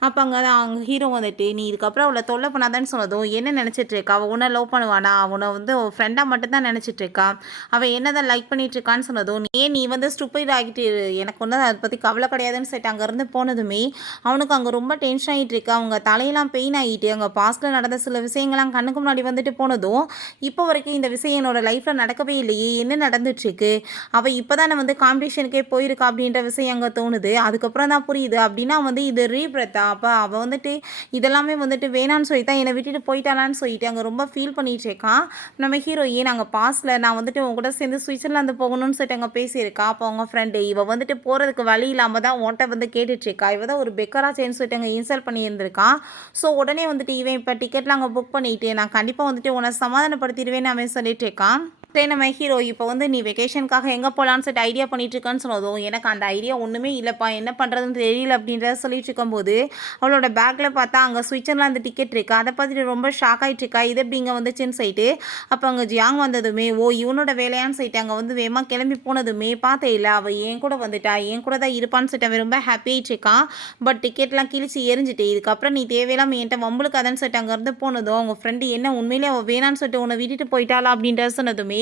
அப்போ அங்கே தான் அவங்க ஹீரோ வந்துட்டு நீ இதுக்கப்புறம் அவளை தொல்லை பண்ணாதான்னு சொன்னதும் என்ன நினச்சிட்டு இருக்கா, அவள் உன்னை லவ் பண்ணுவானா, அவனை வந்து ஃப்ரெண்டாக மட்டும்தான் நினச்சிட்டு இருக்கா, அவள் என்ன தான் லைக் பண்ணிட்டு இருக்கான்னு சொன்னதும் ஏன் நீ வந்து ஸ்டூப்பிட் ஆகிட்டு எனக்கு ஒன்றும் அதை பற்றி கவலை கிடையாதுன்னு சொல்லிட்டு அங்கேருந்து போனதுமே அவனுக்கு அங்கே ரொம்ப டென்ஷன் ஆகிட்டு இருக்கு. அவங்க தலையெல்லாம் பெயின் ஆகிட்டு அங்கே பாஸ்ட்டில் நடந்த சில விஷயங்கள்லாம் கண்ணுக்கு முன்னாடி வந்துட்டு போனதும் இப்போ வரைக்கும் இந்த விஷயம் என்னோட லைஃப்பில் நடக்கவே இல்லையே, என்ன நடந்துட்டுருக்கு, அவள் இப்போ தானே வந்து காம்படிஷனுக்கே போயிருக்கா அப்படின்ற விஷயம் அங்கே தோணுது. அதுக்கப்புறம் தான் புரியுது அப்படின்னா வந்து இது ரீபிரத்தா, அப்போ அவள் வந்துட்டு இதெல்லாமே வந்துட்டு வேணான்னு சொல்லி தான் என்னை விட்டுட்டு போயிட்டாளான்னு சொல்லிட்டு அங்கே ரொம்ப ஃபீல் பண்ணிட்டு இருக்கான். நம்ம ஹீரோயின் அங்கே பாஸ்டில் நான் வந்துட்டு உங்க கூட சேர்ந்து சுவிட்சர்லாந்து போகணும்னு சொல்லிட்டு அங்கே பேசியிருக்கா. அப்போ அவங்க ஃப்ரெண்டு இவள் வந்துட்டு போகிறதுக்கு வழி இல்லாமல் தான் உன்ட்ட வந்து கேட்டுட்ருக்கா, இவள் தான் ஒரு பெக்கராச்சேன்னு சொல்லிட்டு அங்கே இன்சல்ட் பண்ணியிருந்திருக்கான். ஸோ உடனே வந்துட்டு இவன் இப்போ டிக்கெட்லாம் அங்கே புக் பண்ணிவிட்டு நான் கண்டிப்பாக வந்துட்டு உன்னை சமாதானப்படுத்திடுவேன்னு அவன் சொல்லிட்டு இருக்கான். சரி நம்ம ஹீரோ இப்போ வந்து நீ வெக்கேஷனுக்காக எங்கே போகலான்னு சொல்லிட்டு ஐடியா பண்ணிகிட்ருக்கான்னு சொன்னதும் எனக்கு அந்த ஐடியா ஒன்றுமே இல்லைப்பா, என்ன பண்ணுறதுன்னு தெரியல அப்படின்றத சொல்லிட்டு இருக்கும்போது அவளோட பேக்கில் பார்த்தா அங்கே சுவிட்சர்லாந்து டிக்கெட் இருக்கா. அதை பார்த்துட்டு ரொம்ப ஷாக் ஆகிட்டுருக்கா, இது எப்படி இங்கே வந்துச்சுன்னு சொல்லிட்டு. அப்போ அங்கே ஜியாங் வந்ததுமே ஓ இவனோட வேலையான்னு சொல்லிட்டு அங்கே வந்து வேகமாக கிளம்பி போனதுமே பார்த்தே இல்லை அவள் என் கூட வந்துட்டா, என் கூட தான் இருப்பான்னு சொல்லிட்டு அவன் ரொம்ப ஹாப்பி ஆகிட்டுருக்கான். பட் டிக்கெட்லாம் கிழிச்சு எரிஞ்சிட்டு இதுக்கப்புறம் நீ தேவையில்லாமல் என்கிட்ட வம்புளுக்காதன்னு சொல்லிட்டு அங்கேருந்து போனதும் அவங்க ஃப்ரெண்டு என்ன உண்மையிலே அவள் வேணான்னு சொல்லிட்டு உன்னை விட்டுட்டு போயிட்டாளா அப்படின்றத சொன்னதுமே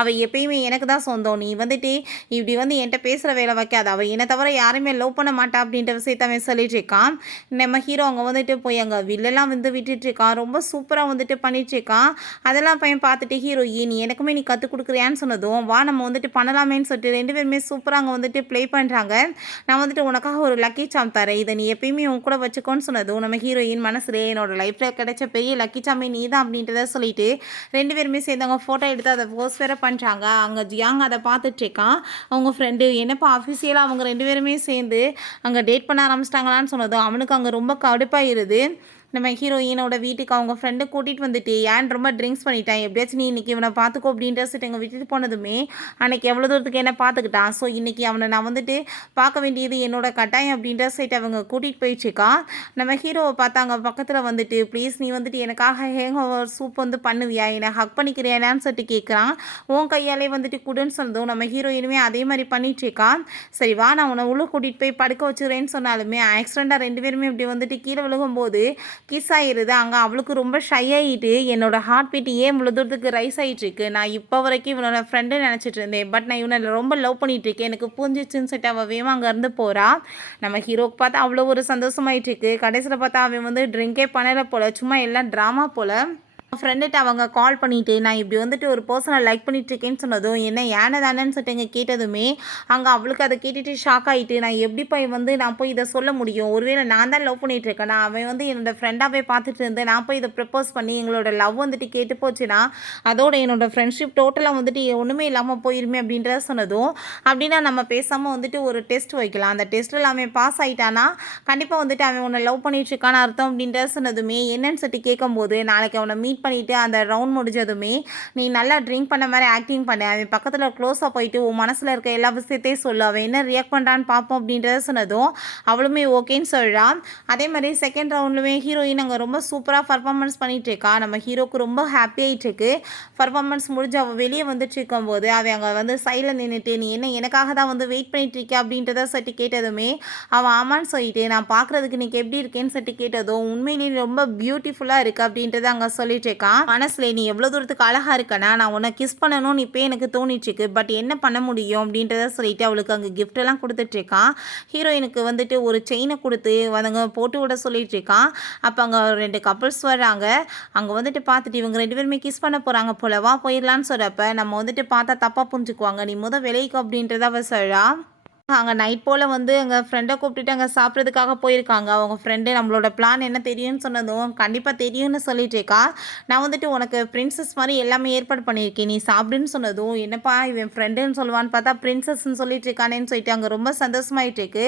அவள் எப்பயுமே எனக்கு தான் சொந்தம், நீ வந்துட்டு இப்படி வந்து என்கிட்ட பேசுகிற வேலை வைக்காத, அவள் என்னை தவிர யாருமே லவ் பண்ண மாட்டா அப்படின்ற விஷயத்த அவன் சொல்லிட்டு இருக்கான். நம்ம ஹீரோ அங்கே வந்துட்டு போய் அங்கே வில்லெல்லாம் வந்து விட்டுட்டுருக்கான், ரொம்ப சூப்பராக வந்துட்டு பண்ணிட்டுருக்கான். அதெல்லாம் பையன் பார்த்துட்டு ஹீரோயின் எனக்குமே நீ கற்றுக் கொடுக்குறியான்னு சொன்னதும் வா நம்ம வந்துட்டு பண்ணலாமேன்னு சொல்லிட்டு 2 பேருமே சூப்பராக அங்கே வந்துட்டு ப்ளே பண்ணுறாங்க. நான் வந்துட்டு உனக்காக ஒரு லக்கி சாம் தரேன், இதை நீ எப்பயுமே உன் கூட வச்சுக்கோன்னு சொன்னதும் நம்ம ஹீரோயின் மனசுலே என்னோட லைஃப்பில் கிடைச்ச பெரிய லக்கி சாமி நீ தான் அப்படின்றத சொல்லிட்டு 2 பேருமே சேர்ந்து அவங்க ஃபோட்டோ எடுத்து அதை போஸ்ட் வேறு பண்ணுறாங்க. அங்கே ஜியாங் அதை பார்த்துட்ருக்கான். அவங்க ஃப்ரெண்டு என்னப்பா அஃபிஷியலாக அவங்க 2 பேருமே சேர்ந்து அங்கே டேட் பண்ண ஆரம்பிச்சிட்டாங்களான்னு சொன்னதும் அவனுக்கு அங்கே ரொம்ப கடுப்பாயிருது. நம்ம ஹீரோயினோட வீட்டுக்கு அவங்க ஃப்ரெண்டை கூட்டிகிட்டு வந்துட்டு ஏன் ரொம்ப ட்ரிங்க்ஸ் பண்ணிட்டான், எப்படியாச்சும் நீ இன்றைக்கி இவனை பார்த்துக்கோ அப்படின்ற சொல்லிட்டு எங்கள் விட்டுட்டு போனதுமே அன்றைக்கி எவ்வளோ தூரத்துக்கு என்ன பார்த்துக்கிட்டான். ஸோ இன்றைக்கி அவனை நான் வந்துட்டு பார்க்க வேண்டியது என்னோட கட்டாயம் அப்படின்ற சைட்டு அவங்க கூட்டிகிட்டு போயிடுச்சுக்கா. நம்ம ஹீரோவை பார்த்தாங்க பக்கத்தில் வந்துட்டு ப்ளீஸ் நீ வந்துட்டு எனக்காக ஹேங் ஓவர் சூப் வந்து பண்ணுவியா, என்னை ஹக் பண்ணிக்கிறியான்னு சொல்லிட்டு கேட்குறான். உன் கையாலே வந்துட்டு குடுன்னு சொன்னதும் நம்ம ஹீரோயினுமே அதே மாதிரி பண்ணிட்டுருக்கான். சரி வா நான் உன்னை உள்ள கூட்டிகிட்டு போய் படுக்க வச்சுக்கிறேன்னு சொன்னாலுமே ஆக்சிடெண்ட்டாக 2 பேருமே இப்படி வந்துட்டு கீழே விழுகும்போது கிஸ் ஆகிடுது. அங்கே அவளுக்கு ரொம்ப ஷை ஆகிட்டு என்னோடய ஹார்ட் பீட் ஏன் இவ்வளோ தூரத்துக்கு ரைஸ் ஆகிட்டுருக்கு. நான் இப்போ வரைக்கும் இவனோட ஃப்ரெண்டு நினச்சிட்டு இருந்தேன். பட் நான் இவனை ரொம்ப லவ் பண்ணிகிட்ருக்கேன். எனக்கு புரிஞ்சிச்சுன்னு சொல்லிட்டு அவள் வேகமாக அங்கேருந்து போகிறா. நம்ம ஹீரோக்கு பார்த்தா அவ்வளோ ஒரு சந்தோஷமாயிட்டுருக்கு. கடைசியில் பார்த்தா அவன் வந்து ட்ரிங்கே பண்ணலை போல், சும்மா எல்லாம் ட்ராமா போல். ஃப்ரெண்டுகிட்ட அவங்க கால் பண்ணிவிட்டு நான் இப்படி வந்துட்டு ஒரு பர்சனை லைக் பண்ணிகிட்ருக்கேன்னு சொன்னதும் என்ன ஏன தானேன்னு சொல்லிட்டு எங்கள் கேட்டதுமே அங்கே அவளுக்கு அதை கேட்டுட்டு ஷாக் ஆகிட்டு நான் எப்படிப்பா வந்து நான் போய் இதை சொல்ல முடியும், ஒருவேளை நான் தான் லவ் பண்ணிகிட்ருக்கேன், நான் அவன் வந்து என்னோடய ஃப்ரெண்டாகவே பார்த்துட்டு இருந்தேன், நான் போய் இதை ப்ரப்போஸ் பண்ணி எங்களோட லவ் வந்துட்டு கேட்டு போச்சுன்னா அதோட என்னோடய ஃப்ரெண்ட்ஷிப் டோட்டலாக வந்துட்டு ஒன்றுமே இல்லாமல் போயிருமே அப்படின்றத சொன்னதும் அப்படின்னா நம்ம பேசாமல் வந்துட்டு ஒரு டெஸ்ட் வைக்கலாம், அந்த டெஸ்ட்டில் அவன் பாஸ் ஆகிட்டானா கண்டிப்பாக வந்துட்டு அவன் உன்னை லவ் பண்ணிகிட்ருக்கான்னு அர்த்தம் அப்படின்றத சொன்னதுமே என்னன்னு சொல்லிட்டு கேட்கும்போது நாளைக்கு அவனை மீட் பண்ணிவிட்டு அந்த ரவுண்ட் முடிஞ்சதுமே நீ நல்லா ட்ரிங்க் பண்ண மாதிரி ஆக்டிங் பண்ண, அவன் பக்கத்தில் க்ளோஸாக போயிட்டு உன் மனசில் இருக்க எல்லா விஷயத்தையும் சொல்லு, அவன் என்ன ரியாக்ட் பண்ணுறான்னு பார்ப்போம் அப்படின்றத சொன்னதும் அவளுமே ஓகேன்னு சொல்கிறான். அதே மாதிரி செகண்ட் ரவுண்ட்லுமே ஹீரோயின் அங்கே ரொம்ப சூப்பராக பர்ஃபார்மன்ஸ் பண்ணிகிட்டு இருக்கா. நம்ம ஹீரோக்கு ரொம்ப ஹாப்பி ஆகிட்டுருக்கு. பர்ஃபார்மன்ஸ் முடிஞ்சு அவள் வெளியே வந்துட்டு இருக்கும்போது அவன் அங்கே வந்து சைடில் நின்றுட்டு நீ என்ன எனக்காக தான் வந்து வெயிட் பண்ணிட்டு இருக்க அப்படின்றத சொல்லிட்டு கேட்டதுமே அவன் ஆமான்னு சொல்லிட்டு நான் பார்க்குறதுக்கு நீக்கு எப்படி இருக்கேன்னு சொல்லிட்டு கேட்டதும் உண்மையிலேயே ரொம்ப பியூட்டிஃபுல்லாக இருக்குது அப்படின்றத அங்கே சொல்லிட்டு இருக்கா. மனசுல நீ எவ்வளோ தூரத்துக்கு அழகா இருக்கனா, நான் உன்னை கிஸ் பண்ணணும்னு இப்போ எனக்கு தோணிச்சுக்கு, பட் என்ன பண்ண முடியும் அப்படின்றத சொல்லிட்டு அவளுக்கு அங்கே கிஃப்ட் எல்லாம் கொடுத்துட்டு இருக்கான். ஹீரோயினுக்கு வந்துட்டு ஒரு செயினை கொடுத்து அவங்க போட்டு விட சொல்லிட்டு இருக்கான். அப்போ அங்கே 2 கப்புள்ஸ் வர்றாங்க. அங்கே வந்துட்டு பார்த்துட்டு இவங்க 2 பேருமே கிஸ் பண்ண போகிறாங்க போல, வா போயிடலான்னு சொல்கிறப்ப நம்ம வந்துட்டு பார்த்தா தப்பாக புரிஞ்சுக்குவாங்க, நீ விலைக்கு அப்படின்றத அவ சொல்கிறா. அங்கே நைட் போல் வந்து எங்கள் ஃப்ரெண்டை கூப்பிட்டுட்டு அங்கே சாப்பிட்றதுக்காக போயிருக்காங்க. அவங்க ஃப்ரெண்டு நம்மளோட பிளான் என்ன தெரியும்னு சொன்னதும் கண்டிப்பாக தெரியும்னு சொல்லிட்டுருக்கா. நான் வந்துட்டு உனக்கு பிரின்சஸ் மாதிரி எல்லாமே ஏற்பாடு பண்ணியிருக்கேன், நீ சாப்பிடுன்னு சொன்னதும் என்னப்பா இவன் ஃப்ரெண்டுன்னு சொல்லுவான்னு பார்த்தா பிரின்சஸ்ன்னு சொல்லிட்டு இருக்கானேன்னு சொல்லிட்டு அங்கே ரொம்ப சந்தோஷமாயிட்டு இருக்கு.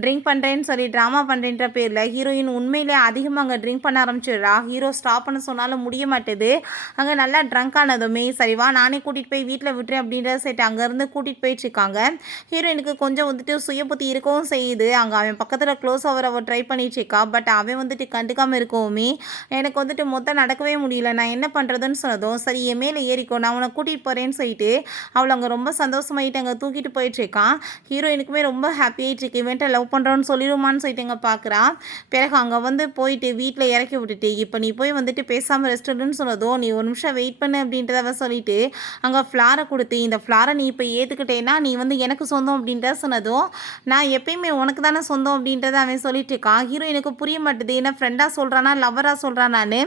ட்ரிங்க் பண்ணுறேன்னு சொல்லி ட்ராமா பண்ணுறேன்ற பேரில் ஹீரோயின் உண்மையிலே அதிகமாக அங்கே ட்ரிங்க் பண்ண ஆரம்பிச்சிடுறா. ஹீரோ ஸ்டாப் பண்ண சொன்னாலும் முடிய மாட்டேது. அங்கே நல்லா ட்ரங்க் ஆனதுமே சரிவா நானே கூட்டிகிட்டு போய் வீட்டில் விட்டுறேன் அப்படின்றத சொல்லிட்டு அங்கேருந்து கூட்டிகிட்டு போயிட்டுருக்காங்க. ஹீரோயினுக்கு கொஞ்சம் வந்துட்டு சுய புத்தி இருக்கவும் செய்யுது. அங்கே அவன் பக்கத்தில் க்ளோஸ் ஆகிற அவள் ட்ரை பண்ணிட்டுருக்கா. பட் அவன் வந்துட்டு கண்டுக்காமல் இருக்கவுமே எனக்கு வந்துட்டு மொத்தம் நடக்கவே முடியல, நான் என்ன பண்ணுறதுன்னு சொன்னதும் சரி என் மேலே ஏறிக்கோ நான் உன்னை கூட்டிகிட்டு போகிறேன்னு சொல்லிட்டு அவள் அங்கே ரொம்ப சந்தோஷமாயிட்டு அங்கே தூக்கிட்டு போயிட்டுருக்கான். ஹீரோயினுக்குமே ரொம்ப ஹாப்பி ஆகிட்டுருக்கு. இவன்ட்ட லவ் பண்ணுறோன்னு சொல்லிடுமான்னு சொல்லிட்டு அங்கே பார்க்குறான். பிறகு அங்கே வந்து போயிட்டு வீட்டில் இறக்கி விட்டுட்டு இப்போ நீ போய் வந்துட்டு பேசாமல் ரெஸ்ட் எடுன்னு சொன்னதும் நீ ஒரு நிமிஷம் வெயிட் பண்ணு அப்படின்றத சொல்லிட்டு அங்கே ஃப்ளாரை கொடுத்து இந்த ஃப்ளாரை நீ இப்போ ஏற்றுக்கிட்டேன்னா நீ வந்து எனக்கு சொந்தம் அப்படின்றத சொன்னதும் நான் எப்பயுமே உனக்கு தானே சொந்தம் அப்படின்றத அவன் சொல்லிட்டு இருக்கான். ஹீரோயினுக்கு புரிய மாட்டுது, என்ன ஃப்ரெண்டாக சொல்கிறானா லவ்வராக சொல்கிறானான்னு.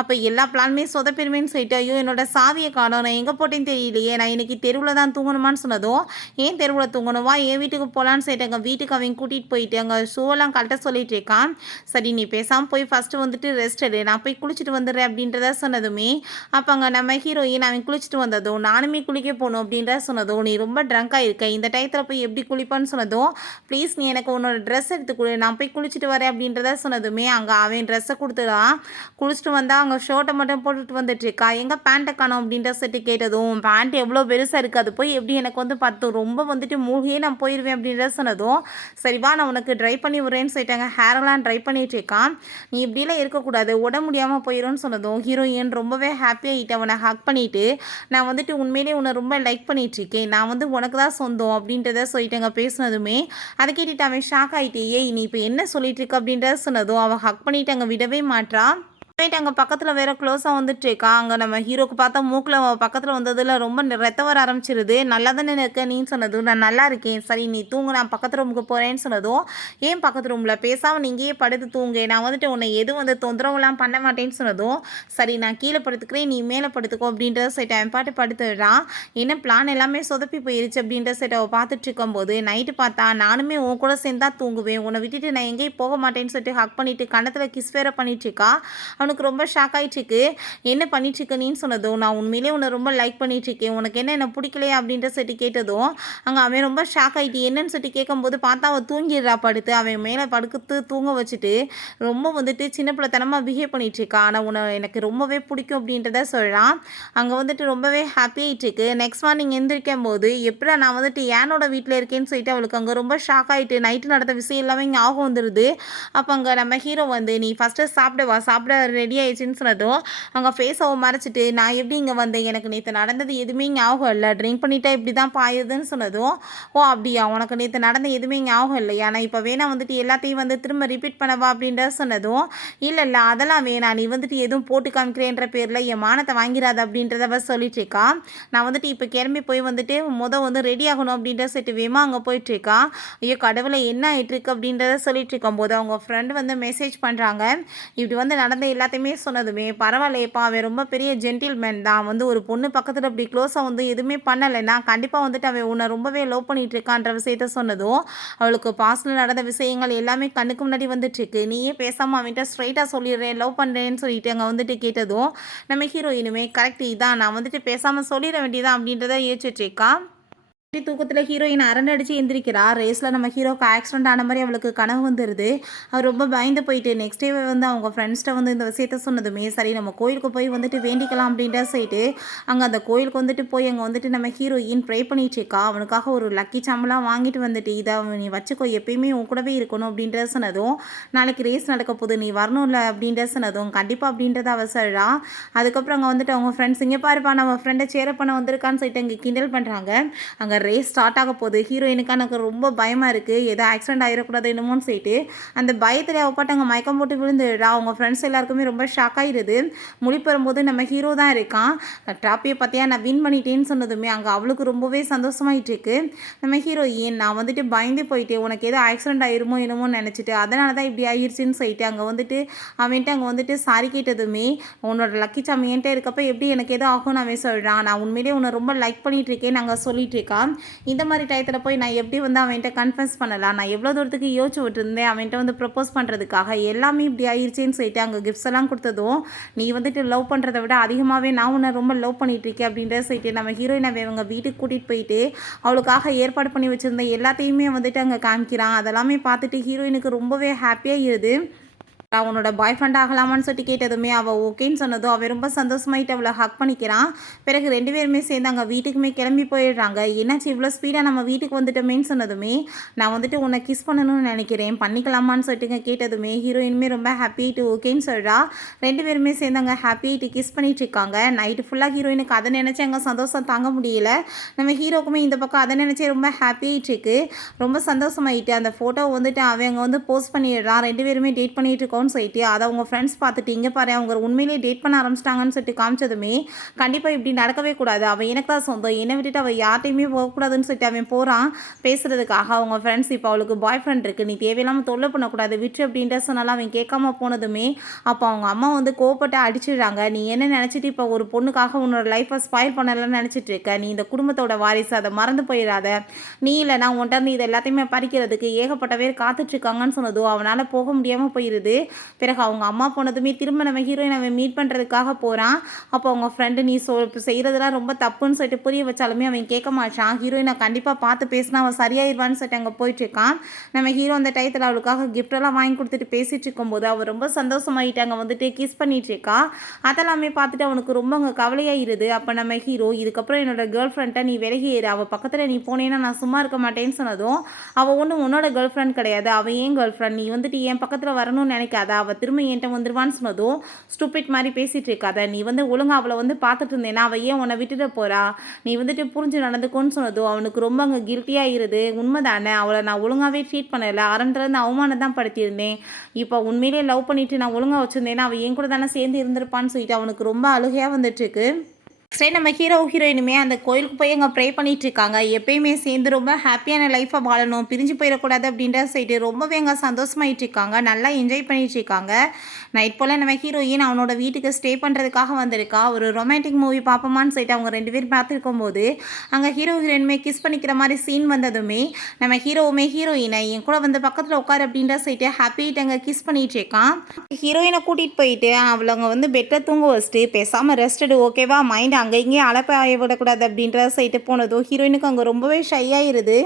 அப்போ எல்லா பிளானுமே சொதப்பிடுமேன்னு சொல்லிட்டு ஐயோ என்னோட சாவியை காணோம், நான் எங்கே போட்டேன்னு தெரியலையே, நான் இன்னைக்கு தெருவில் தான் தூங்கணுமான்னு சொன்னதும் ஏன் தெருவில் தூங்கணுமா என் வீட்டுக்கு போகலான்னு சொல்லிட்டு அங்கே வீட்டுக்கு அவன் கூட்டிகிட்டு போயிட்டு அங்கே ஷூவெல்லாம் கழட்ட சொல்லிட்டு இருக்கான். சரி நீ பேசாமல் போய் ஃபஸ்ட்டு வந்துட்டு ரெஸ்ட் எடு, நான் போய் குளிச்சுட்டு வந்துடுறேன் அப்படின்றத சொன்னதுமே அப்போ அங்கே நம்ம ஹீரோயின் அவன் குளிச்சுட்டு வந்ததும் நானுமே குளிக்க போகணும் அப்படின்றத சொன்னதும் நீ ரொம்ப ட்ரங்காக இருக்க, இந்த டயத்தில் போய் எப்படி குளிப்பான்னு சொன்னதும் ப்ளீஸ் நீ எனக்கு உன்னோட ட்ரெஸ் எடுத்து கொடு, நான் போய் குளிச்சுட்டு வரேன் அப்படின்றத சொன்னதுமே அங்கே அவன் ட்ரெஸ்ஸை கொடுத்துடான். குளிச்சுட்டு வந்தால் அங்கே ஷர்ட்டை மட்டும் போட்டுட்டு வந்துட்டுருக்கா. எங்கே பேண்ட்டை காணோம் அப்படின்ற சொல்லிட்டு கேட்டதும் பேண்ட் எவ்வளோ பெருசாக இருக்குது, அது போய் எப்படி எனக்கு வந்து பார்த்து ரொம்ப வந்துட்டு மூழ்கியே நான் போயிடுவேன் அப்படின்றத சொன்னதும் சரிவா நான் உனக்கு ட்ரை பண்ணி விட்றேன்னு சொல்லிட்டாங்க. ஹேரெல்லாம் ட்ரை பண்ணிட்டு இருக்கான். நீ இப்படிலாம் இருக்கக்கூடாது உட முடியாமல் போயிடும்னு சொன்னதும் ஹீரோயின் ரொம்பவே ஹாப்பியாகிட்டு அவனை ஹக் பண்ணிவிட்டு நான் வந்துட்டு உண்மையிலே உன்னை ரொம்ப லைக் பண்ணிகிட்ருக்கேன், நான் வந்து உனக்கு தான் சொந்தம் அப்படின்றத சொல்லிட்டாங்க. பேசினதுமே அதை கேட்டுட்டு அவன் ஷாக் ஆகிட்டு ஏய் நீ இப்போ என்ன சொல்லிட்டு இருக்க அப்படின்றத சொன்னதும் அவள் ஹக் பண்ணிட்டு அங்கே விடவே மாட்டா. அங்கே பக்கத்தில் வேற க்ளோஸாக வந்துட்டு இருக்கா. அங்கே நம்ம ஹீரோக்கு பார்த்தா மூக்கில் பக்கத்தில் வந்ததில் ரொம்ப ரத்தம் வர ஆரம்பிச்சிருது. நல்லா தானே இருக்க நீன்னு சொன்னதும் நான் நல்லா இருக்கேன், சரி நீ தூங்கு நான் பக்கத்து ரூமுக்கு போகிறேன்னு சொன்னதும் ஏன் பக்கத்து ரூமில் பேசாமல் நீங்கேயே படுத்து தூங்கு, நான் வந்துட்டு உன்னை எதுவும் வந்து தொந்தரவுலாம் பண்ண மாட்டேன்னு சொன்னதும் சரி நான் கீழே படுத்துக்கிறேன் நீ மேலே படுத்துக்கோ அப்படின்றத சைட் அவன் பாட்டு படுத்துடுறான். என்ன பிளான் எல்லாமே சொதப்பி போயிருச்சு அப்படின்ற சைட் அவள் பார்த்துட்டு இருக்கும்போது நைட்டு பார்த்தா நானுமே உன் கூட சேர்ந்தா தூங்குவேன், உன்னை விட்டுட்டு நான் எங்கேயும் போக மாட்டேன்னு சொல்லிட்டு ஹக் பண்ணிவிட்டு கணத்தில் கிஸ் வேற பண்ணிட்டு இருக்கா. அவனுக்கு ரொம்ப ஷாக் ஆகிட்டுருக்கு. என்ன பண்ணிட்டுருக்க நீன்னு சொன்னதும் நான் உண்மையிலே உன்னை ரொம்ப லைக் பண்ணிட்டுருக்கேன், உனக்கு என்ன பிடிக்கலையா அப்படின்ற சொல்லி கேட்டதும் அங்கே அவன் ரொம்ப ஷாக் ஆகிட்டு என்னன்னு சொல்லி கேட்கும்போது பார்த்தா அவன் தூங்கிடுறா படுத்து. அவன் மேலே படுத்து தூங்க வச்சுட்டு ரொம்ப வந்துட்டு சின்ன பிள்ளைத்தனமாக பிஹேவ் பண்ணிகிட்ருக்கா. ஆனால் உன்னை எனக்கு ரொம்பவே பிடிக்கும் அப்படின்றத சொல்கிறான். அங்கே வந்துட்டு ரொம்பவே ஹாப்பி ஆகிட்டுருக்கு. நெக்ஸ்ட் மார்னிங் எந்திரிக்கும் போது எப்படா நான் வந்துட்டு ஏனோட வீட்டில் இருக்கேன்னு சொல்லிட்டு அவளுக்கு அங்கே ரொம்ப ஷாக் ஆகிட்டு நைட்டு நடந்த விஷயம் எல்லாமே ஞாபகம் வந்துடுது. அப்போ அங்கே நம்ம ஹீரோ வந்து நீ ஃபஸ்ட்டு சாப்பிடுவா சாப்பிட ரெடி ஆயிடுச்சுன்னு சொன்னதும் அவங்க ஃபேஸை மறைச்சிட்டு நான் எப்படி இங்கே வந்தேன், எனக்கு நேற்று நடந்தது எதுவுமே ஞாபகம் இல்லை, ட்ரிங்க் பண்ணிட்டா இப்படி தான் பாயுதுன்னு சொன்னதும் ஓ அப்படியா உனக்கு நேற்று நடந்த எதுவுமே ஞாபகம் இல்லையா, நான் இப்போ வேணா வந்துட்டு எல்லாத்தையும் வந்து திரும்ப ரிப்பீட் பண்ணவா அப்படின்ற சொன்னதும் இல்லை இல்லை அதெல்லாம் வேணாம், நீ வந்துட்டு எதுவும் போட்டு காமிக்கிறேன்ற பேரில் என் மானத்தை வாங்கிறாத அப்படின்றத அவ சொல்லிட்டு இருக்கா. நான் வந்துட்டு இப்போ கிளம்பி போய் வந்துட்டு வந்து ரெடி ஆகணும் அப்படின்ற செட்டு வேமா அங்கே போயிட்டுருக்கா. ஐயோ கடவுளை என்ன ஆகிட்டுருக்கு அப்படின்றத சொல்லிட்டு இருக்கும்போது அவங்க ஃப்ரெண்டு வந்து மெசேஜ் பண்ணுறாங்க. இப்படி வந்து நடந்த எல்லாத்தையுமே சொன்னதுமே பரவாயில்லையப்பா அவன் ரொம்ப பெரிய ஜென்டில்மேன் தான், வந்து ஒரு பொண்ணு பக்கத்தில் இப்படி க்ளோஸாக வந்து எதுவுமே பண்ணலைன்னா கண்டிப்பாக வந்துட்டு அவன் உன்னை ரொம்பவே லவ் பண்ணிட்டு இருக்கான்ற விஷயத்த சொன்னதும் அவளுக்கு பாஸ்டில் நடந்த விஷயங்கள் எல்லாமே கண்ணுக்கு முன்னாடி வந்துட்டுருக்கு. நீயே பேசாமல் அவன்கிட்ட ஸ்ட்ரைட்டாக சொல்லிடுறேன் லவ் பண்ணுறேன்னு சொல்லிட்டு அங்கே வந்துட்டு கேட்டதும் நம்ம ஹீரோயினுமே கரெக்ட் இதான் நான் வந்துட்டு பேசாமல் சொல்லிட வேண்டியதான் அப்படின்றத யோசிச்சுட்ருக்கா. தூக்கத்தில் ஹீரோயின் அரண்டடிச்சு எந்திரிக்கிறா. ரேஸில் நம்ம ஹீரோக்கு ஆக்சிடென்ட் ஆன மாதிரி அவளுக்கு கனவு வந்துடுது. அவர் ரொம்ப பயந்து போயிட்டு நெக்ஸ்ட் டே வந்து அவங்க ஃப்ரெண்ட்ஸ்கிட்ட வந்து இந்த விஷயத்த சொன்னதுமே சரி நம்ம கோயிலுக்கு போய் வந்துட்டு வேண்டிக்கலாம் அப்படின்ற சொல்லிட்டு அங்கே அந்த கோயிலுக்கு வந்துட்டு போய் அங்கே வந்துட்டு நம்ம ஹீரோயின் ப்ரே பண்ணிட்டுருக்கா. அவனுக்காக ஒரு லக்கி சாம்பலாம் வாங்கிட்டு வந்துட்டு இதை நீ வச்சுக்கோ எப்பயுமே உன் கூடவே இருக்கணும் அப்படின்ற சொன்னதும் நாளைக்கு ரேஸ் நடக்க போகுது நீ வரணும்ல அப்படின்ற சொன்னதும் கண்டிப்பாக அப்படின்றத அவ சொல்கிறா. அதுக்கப்புறம் அங்கே வந்துட்டு அவங்க ஃப்ரெண்ட்ஸ் இங்கே பாருப்பா நம்ம ஃப்ரெண்டை சேர பண்ண வந்திருக்கான்னு சொல்லிட்டு அங்கே கிண்டல் பண்ணுறாங்க. அங்கே ரேஸ் ஸ்டார்ட் ஆக போகுது. ஹீரோயினுக்கு எனக்கு ரொம்ப பயமாக இருக்குது, ஏதோ ஆக்சிடென்ட் ஆகிடக்கூடாது என்னமோன்னு சொல்லிட்டு அந்த பயத்தில் அவப்பாட்டு அங்கே மயக்கம் போட்டு விழுந்துடுறா. அவங்க ஃப்ரெண்ட்ஸ் எல்லாருக்குமே ரொம்ப ஷாக் ஆகிடுது. முழிப்பெறும்போது நம்ம ஹீரோ தான் இருக்கான். ட்ராப்பியை பார்த்தியா நான் வின் பண்ணிட்டேன்னு சொன்னதுமே அங்கே அவளுக்கு ரொம்பவே சந்தோஷமாயிட்டு இருக்கு. நம்ம ஹீரோயின் நான் வந்துட்டு பயந்து போயிட்டு உனக்கு ஏதோ ஆக்சிடென்ட் ஆயிருமோ என்னமோன்னு நினச்சிட்டு அதனால தான் இப்படி ஆயிடுச்சுன்னு சொல்லிட்டு அங்கே வந்துட்டு அவன்ட்டு அங்கே வந்துட்டு சாரி கேட்டதுமே உன்னோட லக்கி சாமி என்கிட்ட இருக்கப்போ எப்படி எனக்கு ஏதோ ஆகும்னு அவன் சொல்கிறான். நான் உண்மையிலே உன்னை ரொம்ப லைக் பண்ணிட்டு இருக்கேன் நாங்கள் சொல்லிட்டு இருக்கான். இந்த மாதிரி டயத்தில் போய் நான் எப்படி வந்து அவன்கிட்ட கன்ஃபர்ஸ் பண்ணலாம், நான் எவ்வளோ தூரத்துக்கு யோசிச்சு விட்டுருந்தேன் அவன்கிட்ட வந்து ப்ரப்போஸ் பண்ணுறதுக்காக எல்லாமே இப்படி ஆயிடுச்சேன்னு சொல்லிட்டு அங்கே கிஃப்ட்ஸ் எல்லாம் கொடுத்ததும் நீ வந்துட்டு லவ் பண்ணுறதை விட அதிகமாகவே நான் உன்னை ரொம்ப லவ் பண்ணிகிட்ருக்கேன் அப்படின்றத சொல்லிட்டு நம்ம ஹீரோயினை அவங்க வீட்டுக்கு கூட்டிகிட்டு போயிட்டு அவளுக்காக ஏற்பாடு பண்ணி வச்சுருந்த எல்லாத்தையுமே வந்துட்டு அங்கே காமிக்கிறான். அதெல்லாமே பார்த்துட்டு ஹீரோயினுக்கு ரொம்பவே ஹாப்பியாக இருது. நான் உன்னோட பாய் ஃப்ரெண்ட் ஆகலாமான்னு சொல்லிட்டு கேட்டதுமே அவள் ஓகேன்னு சொன்னதும் அவள் ரொம்ப சந்தோஷமாயிட்டு அவளை ஹக் பண்ணிக்கிறான். பிறகு 2 பேருமே சேர்ந்து அங்கே வீட்டுக்குமே கிளம்பி போயிடுறாங்க. என்னாச்சு இவ்வளோ ஸ்பீடாக நம்ம வீட்டுக்கு வந்துட்டோமேன்னு சொன்னதுமே நான் வந்துட்டு உன்னை கிஸ் பண்ணணும்னு நினைக்கிறேன் பண்ணிக்கலாமான்னு சொல்லிட்டுங்க கேட்டதுமே ஹீரோயினுமே ரொம்ப ஹாப்பிட்டு ஓகேன்னு சொல்கிறா. 2 பேருமே சேர்ந்து அங்கே ஹாப்பிட்டு கிஸ் பண்ணிட்டு இருக்காங்க. நைட்டு ஃபுல்லாக ஹீரோயினுக்கு அதை நினச்சி அங்கே சந்தோஷம் தாங்க முடியல. நம்ம ஹீரோக்குமே இந்த பக்கம் அதை நினச்சி ரொம்ப ஹாப்பியாகிட்டு இருக்கு. ரொம்ப சந்தோஷமாயிட்டு அந்த ஃபோட்டோ வந்துட்டு அவங்க வந்து போஸ்ட் பண்ணிடுறான். 2 பேருமே டேட் பண்ணிட்டு இருக்கோம் சொல்லிட்டு அதை அவங்க ஃப்ரெண்ட்ஸ் பார்த்துட்டு இங்கே பாரு அவங்க உண்மையிலேயே டேட் பண்ண ஆரம்பிச்சிட்டாங்கன்னு சொல்லிட்டு காமிச்சதுமே கண்டிப்பாக இப்படி நடக்கவே கூடாது, அவன் எனக்கு தான் சொந்தம் என்னை விட்டுட்டு அவள் யார்ட்டையுமே போகக்கூடாதுன்னு சொல்லிட்டு அவன் போகிறான் பேசுகிறதுக்காக. அவங்க ஃப்ரெண்ட்ஸ் இப்போ அவளுக்கு பாய் ஃப்ரெண்ட் இருக்குது நீ தேவையில்லாமல் தொல்லை பண்ணக்கூடாது விட்டு அப்படின்ற சொன்னாலும் அவன் கேட்காம போனதுமே அப்போ அவங்க அம்மா வந்து கோவப்பட்டு அடிச்சிடுறாங்க. நீ என்ன நினச்சிட்டு இப்போ ஒரு பொண்ணுக்காக உன்னோட லைஃப்பை ஸ்பாயில் பண்ணலன்னு நினச்சிட்டு இருக்க, நீ இந்த குடும்பத்தோட வாரிசு அதை மறந்து போயிடாத, நீ இல்லைனா உன்ட்ட இது எல்லாத்தையுமே பறிக்கிறதுக்கு ஏகப்பட்ட பேர் காத்துட்ருக்காங்கன்னு சொன்னதும் அவனால் போக முடியாமல் போயிடுது. பிறகு அவங்க அம்மா போனதுமே திரும்ப நம்ம ஹீரோயின் அவன் மீட் பண்ணுறதுக்காக போகிறான். அப்போ அவங்க ஃப்ரெண்டு நீ செய்கிறதுலாம் ரொம்ப தப்புன்னு சொல்லிட்டு புரிய வச்சாலுமே அவன் கேட்க மாட்டான். ஹீரோயினை கண்டிப்பாக பார்த்து பேசினா அவன் சரியாயிருவான்னு சொல்லிட்டு அங்கே போயிட்டுருக்கான். நம்ம ஹீரோ அந்த டயத்தில் அவளுக்காக கிஃப்டெல்லாம் வாங்கி கொடுத்துட்டு பேசிகிட்டு இருக்கும்போது அவள் ரொம்ப சந்தோஷமாயிட்டு அங்கே வந்துட்டு கிஸ் பண்ணிட்டு இருக்கா. அதெல்லாமே பார்த்துட்டு அவனுக்கு ரொம்ப அங்கே கவலையாயிருது. அப்போ நம்ம ஹீரோ இதுக்கப்புறம் என்னோட கேர்ள் ஃப்ரெண்ட்டை நீ விலகிடு, அவள் பக்கத்தில் நீ போனேன்னா நான் சும்மா இருக்க மாட்டேன்னு சொன்னதும் அவள் ஒன்றும் உன்னோட கேர்ள் ஃப்ரெண்ட் கிடையாது, அவள் ஏன் கேர்ள் ஃப்ரெண்ட், நீ வந்துட்டு என் பக்கத்தில் வரணும்னு நினைக்காத, அவள் திரும்ப என்கிட்ட வந்துடுவான்னு சொன்னதும் ஸ்டூபிட் மாதிரி பேசிகிட்டு இருக்காத, நீ வந்து ஒழுங்காக அவளை வந்து பார்த்துட்டு இருந்தேன்னா அவள் ஏன் உன்னை விட்டுட்டு போகிறா, நீ வந்துட்டு புரிஞ்சு நடந்துக்கோன்னு சொன்னதும் அவனுக்கு ரொம்ப அங்கே கில்ட்டியாக இருது. உண்மைதானே அவளை நான் ஒழுங்காகவே ட்ரீட் பண்ணலை, ஆரம்பத்துலேருந்து அவமானம் தான் படுத்தியிருந்தேன், இப்போ உண்மையிலே லவ் பண்ணிவிட்டு நான் ஒழுங்காக வச்சுருந்தேன்னா அவள் என் கூட தானே சேர்ந்து இருந்திருப்பான்னு சொல்லிட்டு அவனுக்கு ரொம்ப அழுகையாக வந்துட்டுருக்கு. நெக்ஸ்ட் டே நம்ம ஹீரோயினுமே அந்த கோயிலுக்கு போய் அங்கே ப்ரே பண்ணிட்டு இருக்காங்க. எப்பயுமே சேர்ந்து ரொம்ப ஹாப்பியான லைஃப்பை வாழணும், பிரிஞ்சு போயிடக்கூடாது அப்படின்ற சைடு ரொம்பவே அங்கே சந்தோஷமாயிட்டு இருக்காங்க, நல்லா என்ஜாய் பண்ணிட்டு இருக்காங்க. நைட் போல் நம்ம ஹீரோயின் அவனோட வீட்டுக்கு ஸ்டே பண்ணுறதுக்காக வந்திருக்கா. ஒரு ரொமான்டிக் மூவி பார்ப்போமான்னு சொல்லிட்டு அவங்க 2 பேரும் பார்த்துருக்கும் போது அங்கே ஹீரோயினுமே கிஸ் பண்ணிக்கிற மாதிரி சீன் வந்ததுமே நம்ம ஹீரோயினை என் கூட வந்து பக்கத்தில் உட்காரு அப்படின்ற சைட்டு ஹாப்பிட்டு அங்கே கிஸ் பண்ணிட்டு இருக்கான். ஹீரோயினை கூட்டிகிட்டு போயிட்டு அவளை அங்கே வந்து பெட்டில் தூங்க வச்சுட்டு பேசாமல் ரெஸ்டடு ஓகேவா மைண்ட் அங்கே இங்கேயும் அலப்பாய விடக்கூடாது அப்படின்ற சைட்டு போனதும் ஹீரோயினுக்கு அங்கே ரொம்பவே ஷை ஆயிருது.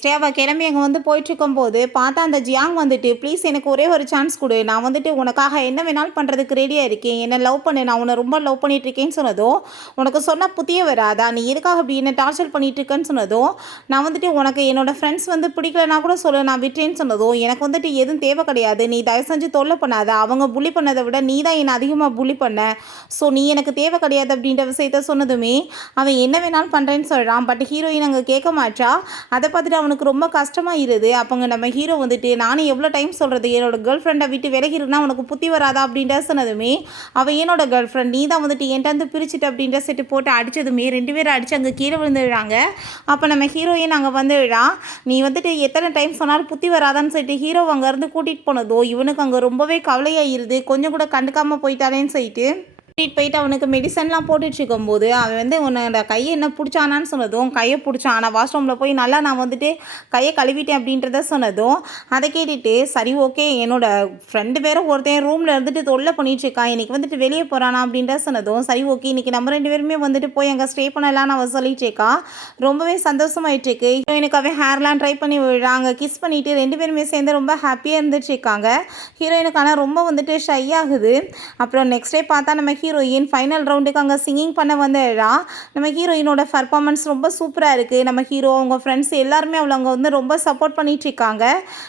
சரி அவள் கிளம்பி அங்கே வந்து போயிட்டுருக்கும்போது பார்த்தா அந்த ஜியாங் வந்துட்டு ப்ளீஸ் எனக்கு ஒரே ஒரு சான்ஸ் கொடு, நான் வந்துட்டு உனக்காக என்ன வேணாலும் பண்ணுறதுக்கு ரெடியாக இருக்கேன், என்னை லவ் பண்ணு, நான் உன்னை ரொம்ப லவ் பண்ணிட்டு இருக்கேன்னு சொன்னதும் உனக்கு சொன்னால் புத்தியே வராதா, நீ எதுக்காக அப்படி என்ன டார்ச்சர் பண்ணிட்டு இருக்கேன்னு சொன்னதும் நான் வந்துட்டு உனக்கு என்னோட ஃப்ரெண்ட்ஸ் வந்து பிடிக்கலனா கூட சொல்ல நான் விட்டேன்னு சொன்னதும் எனக்கு வந்துட்டு எதுவும் தேவை கிடையாது, நீ தயவு செஞ்சு தொல்லை பண்ணாத, அவங்க புள்ளி பண்ணதை விட நீ தான் என்னை அதிகமாக புள்ளி பண்ண, ஸோ நீ எனக்கு தேவை கிடையாது அப்படின்ற விஷயத்த சொன்னதுமே அவன் என்ன வேணாலும் பண்ணுறேன்னு சொல்கிறான். பட் ஹீரோயின் அங்கே கேட்க மாட்டா. அதை பார்த்துட்டு அவனுக்கு ரொம்ப கஷ்டமாக இருது. அப்போங்க நம்ம ஹீரோ வந்துட்டு நானும் எவ்வளோ டைம் சொல்கிறது, என்னோட கேர்ள் ஃப்ரெண்டை விட்டு விலகிருந்தா உனக்கு புத்தி வராதா அப்படின்ற சொன்னதுமே அவள் என்னோட கேர்ள் ஃப்ரெண்ட் நீ தான் வந்துட்டு என்கிட்ட வந்து பிரிச்சுட்டு அப்படின்ற செட்டு போட்டு அடித்ததுமே 2 பேரும் அடித்து அங்கே கீழே விழுந்துடுறாங்க. அப்போ நம்ம ஹீரோயின் அங்கே வந்துடுறா. நீ வந்துட்டு எத்தனை டைம் சொன்னாலும் புத்தி வராதான்னு சொல்லிட்டு ஹீரோ அங்கேருந்து கூட்டிகிட்டு போனதோ இவனுக்கு அங்கே ரொம்பவே கவலையாகிருது. கொஞ்சம் கூட கண்டுக்காமல் போயிட்டாலேன்னு சொல்லிட்டு கூட்டிகிட்டு போயிட்டு அவனுக்கு மெடிசன்லாம் போட்டுட்டு இருக்கும்போது அவன் வந்து உன்னோட கையை என்ன பிடிச்சானான்னு சொன்னதும் கையை பிடிச்சான், ஆனால் வாஷ்ரூமில் போய் நல்லா நான் வந்துட்டு கையை கழுவிட்டேன் அப்படின்றத சொன்னதும் அதை கேட்டுட்டு சரி ஓகே என்னோட ஃப்ரெண்டு பேரை ஒருத்தன் ரூமில் இருந்துட்டு தொல்லை பண்ணிட்டுருக்கான், இன்றைக்கி வந்துட்டு வெளியே போகிறானா அப்படின்ற சொன்னதும் சரி ஓகே இன்றைக்கி நம்ம 2 பேருமே வந்துட்டு போய் அங்கே ஸ்டே பண்ணலான்னு அவன் சொல்லிட்டுருக்கா. ரொம்பவே சந்தோஷமாயிட்டுருக்கு. ஹீரோயினுக்கு அவன் ஹேர்லாம் ட்ரை பண்ணி விடுறாங்க, கிஸ் பண்ணிவிட்டு 2 பேருமே சேர்ந்து ரொம்ப ஹாப்பியாக இருந்துட்டுருக்காங்க. ஹீரோயினுக்கு ஆனால் ரொம்ப வந்துட்டு ஷை ஆகுது. அப்புறம் நெக்ஸ்ட் டே பார்த்தா நம்ம ஹீரோயின் ஃபைனல் ரவுண்டுக்கு அங்கே சிங்கிங் பண்ண வந்துடுறா. நம்ம ஹீரோயினோட பர்ஃபார்மன்ஸ் ரொம்ப சூப்பராக இருக்குது. நம்ம ஹீரோ அவங்க ஃப்ரெண்ட்ஸ் எல்லாருமே அவளை அங்கே வந்து ரொம்ப சப்போர்ட் பண்ணிகிட்ருக்காங்க.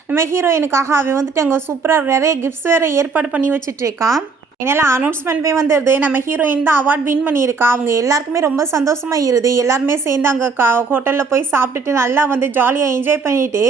நம்ம ஹீரோயினுக்காக அவன் வந்துட்டு அங்கே சூப்பராக நிறைய கிஃப்ட்ஸ் வேறு ஏற்பாடு பண்ணி வச்சுட்ருக்கான். என்னால் அனௌன்ஸ்மெண்ட்மே வந்துடுது, நம்ம ஹீரோயின் தான் அவார்ட் வின் பண்ணியிருக்கா. அவங்க எல்லாருக்குமே ரொம்ப சந்தோஷமாக இருது. எல்லாருமே சேர்ந்து அங்கே ஹோட்டலில் போய் சாப்பிட்டுட்டு நல்லா வந்து ஜாலியாக என்ஜாய் பண்ணிவிட்டு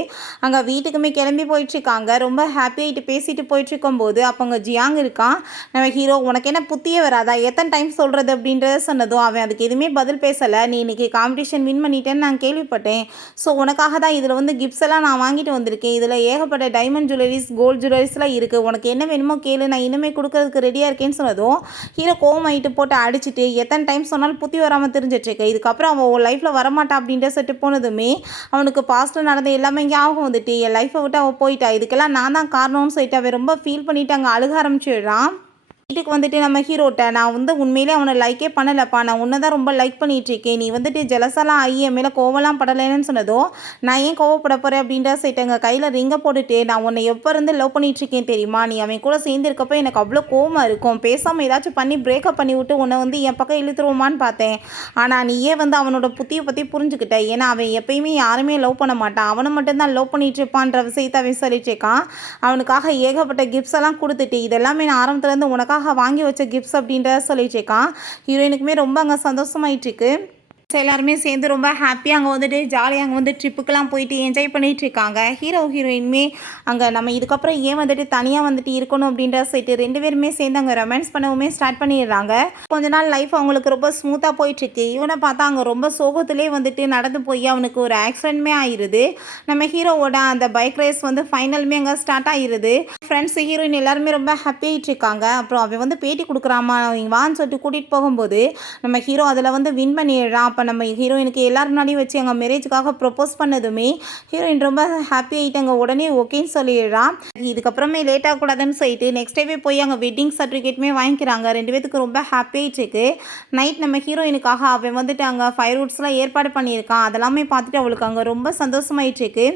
அங்கே வீட்டுக்குமே கிளம்பி போயிட்டுருக்காங்க. ரொம்ப ஹாப்பியாகிட்டு பேசிட்டு போயிட்டுருக்கும்போது அப்போ அங்கே ஜியாங் இருக்கான். நம்ம ஹீரோ உனக்கு என்ன புத்தியே வராதா, எத்தனை டைம் சொல்கிறது அப்படின்றத சொன்னதும் அவன் அதுக்கு எதுவுமே பதில் பேசலை. நீ இன்றைக்கி காம்படிஷன் வின் பண்ணிட்டேன்னு நான் கேள்விப்பட்டேன், ஸோ உனக்காக தான் இதில் வந்து கிஃப்ட்ஸ் எல்லாம் நான் வாங்கிட்டு வந்திருக்கேன். இதில் ஏகப்பட்ட டைமண்ட் ஜுவல்லரிஸ் கோல்டு ஜுவல்லரிஸ்லாம் இருக்குது, உனக்கு என்ன வேணுமோ கேளு, நான் இனிமேல் கொடுக்கறதுக்கு ரெடியாக இருக்கேன்னு சொன்னதும் ஹீரோ கோவமாயிட்டு போட்டு அடிச்சுட்டு எத்தனை டைம் சொன்னாலும் புத்தி வராமல் தெரிஞ்சிட்ருக்கு, இதுக்கப்புறம் அவன் உன் லைஃப்பில் வரமாட்டா அப்படின்ற செட்டு போனதுமே அவனுக்கு பாஸ்ட்டில் நடந்த எல்லாமே ஞாபகம் வந்துட்டு என் லைஃப்பை விட்டு அவள் போயிட்டா, இதுக்கெல்லாம் நான் தான் காரணம்னு சொல்லிட்டு அவன் ரொம்ப ஃபீல் பண்ணிவிட்டு அங்கே அழுக ஆரம்பிச்சிடுறான். வீட்டுக்கு வந்துட்டு நம்ம ஹீரோட்ட நான் வந்து உண்மையிலே அவனை லைக்கே பண்ணலப்பா, நான் உன்னை தான் ரொம்ப லைக் பண்ணிகிட்ருக்கேன், நீ வந்துட்டு ஜெலஸெல்லாம் ஆகி என் மேலே கோவலாம் படலைன்னு சொன்னதும் நான் ஏன் கோவப்பட போகிறேன் அப்படின்ற சைட்டங்க கையில் ரிங்கை போட்டுட்டு நான் உன்னை எப்போ இருந்து லவ் பண்ணிகிட்ருக்கேன் தெரியுமா, நீ அவன் கூட சேர்ந்துருக்கப்போ எனக்கு அவ்வளோ கோவமாக இருக்கும், பேசாமல் ஏதாச்சும் பண்ணி பிரேக்கப் பண்ணி விட்டு உன்னை வந்து என் பக்கம் இழுத்துருவோமான்னு பார்த்தேன், ஆனால் நீயே வந்து அவனோட புத்தியை பற்றி புரிஞ்சுக்கிட்ட, ஏன்னா அவன் எப்பயுமே யாருமே லவ் பண்ண மாட்டான், அவனை மட்டும்தான் லவ் பண்ணிட்டு இருப்பான்ற விஷயத்தை அவன் சொல்லிட்டு இருக்கான். அவனுக்காக ஏகப்பட்ட கிஃப்ட்ஸ் எல்லாம் கொடுத்துட்டு இதெல்லாமே நான் ஆரம்பத்துலேருந்து உனக்காக வாங்கி வச்ச கிஃப்ட்ஸ் அப்படின்றத சொல்லிட்டுருக்கான். ஹீரோயினுக்குமே ரொம்ப அங்கே சந்தோஷமாயிட்டுருக்கு. எல்லாருமே சேர்ந்து ரொம்ப ஹாப்பியாக அங்கே வந்துட்டு ஜாலியாக அங்கே வந்து ட்ரிப்புக்கெலாம் போயிட்டு என்ஜாய் பண்ணிகிட்ருக்காங்க. ஹீரோயினுமே அங்கே நம்ம இதுக்கப்புறம் ஏன் வந்துட்டு தனியாக வந்துட்டு இருக்கணும் அப்படின்ற சொல்லிட்டு 2 பேருமே சேர்ந்து அங்கே ரொமான்ஸ் பண்ணவுமே ஸ்டார்ட் பண்ணிடுறாங்க. கொஞ்ச நாள் லைஃப் அவங்களுக்கு ரொம்ப ஸ்மூத்தாக போயிட்டுருக்கு. இவனை பார்த்தா அங்கே ரொம்ப சோகத்திலே வந்துட்டு நடந்து போய் அவனுக்கு ஒரு ஆக்சிடென்ட்மே ஆயிடுது. நம்ம ஹீரோவோட அந்த பைக் ரேஸ் வந்து ஃபைனலுமே அங்கே ஸ்டார்ட் ஆகிடுது. ஃப்ரெண்ட்ஸ் ஹீரோயின் எல்லாருமே ரொம்ப ஹாப்பியாகிட்டு இருக்காங்க. அப்புறம் அவன் வந்து பேட்டி கொடுக்குறாமா அவங்க வான்னு சொல்லிட்டு கூட்டிகிட்டு போகும்போது நம்ம ஹீரோ அதில் வந்து வின் பண்ணிடுறான். அப்போ நம்ம ஹீரோயினுக்கு எல்லாரும் முன்னாடியும் வச்சு அங்கே மேரேஜுக்காக ப்ரொப்போஸ் பண்ணதுமே ஹீரோயின் ரொம்ப ஹாப்பி ஆகிட்டு அங்கே உடனே ஓகேன்னு சொல்லிடுறான். இதுக்கப்புறமே லேட் ஆகக்கூடாதுன்னு சொல்லிட்டு நெக்ஸ்ட் டேவே போய் அங்கே வெட்டிங் சர்டிஃபிகேட்டுமே வாங்கிக்கிறாங்க. 2 பேத்துக்கு ரொம்ப ஹாப்பி ஆகிட்டுருக்கு. நைட் நம்ம ஹீரோயினுக்காக அவன் வந்துட்டு அங்கே ஃபயர் வுட்ஸ்லாம் ஏற்பாடு பண்ணியிருக்கான். அதெல்லாமே பார்த்துட்டு அவளுக்கு அங்கே ரொம்ப சந்தோஷமாயிட்டுருக்கு.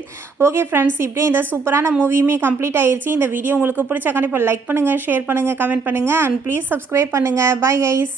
ஓகே ஃப்ரெண்ட்ஸ், இப்படியே இந்த சூப்பரான மூவியுமே கம்ப்ளீட் ஆயிடுச்சு. இந்த வீடியோ உங்களுக்கு பிடிச்சா கண்டிப்பாக லைக் பண்ணுங்கள், ஷேர் பண்ணுங்கள், கமெண்ட் பண்ணுங்கள் அண்ட் ப்ளீஸ் சப்ஸ்கிரைப் பண்ணுங்கள். Bye guys.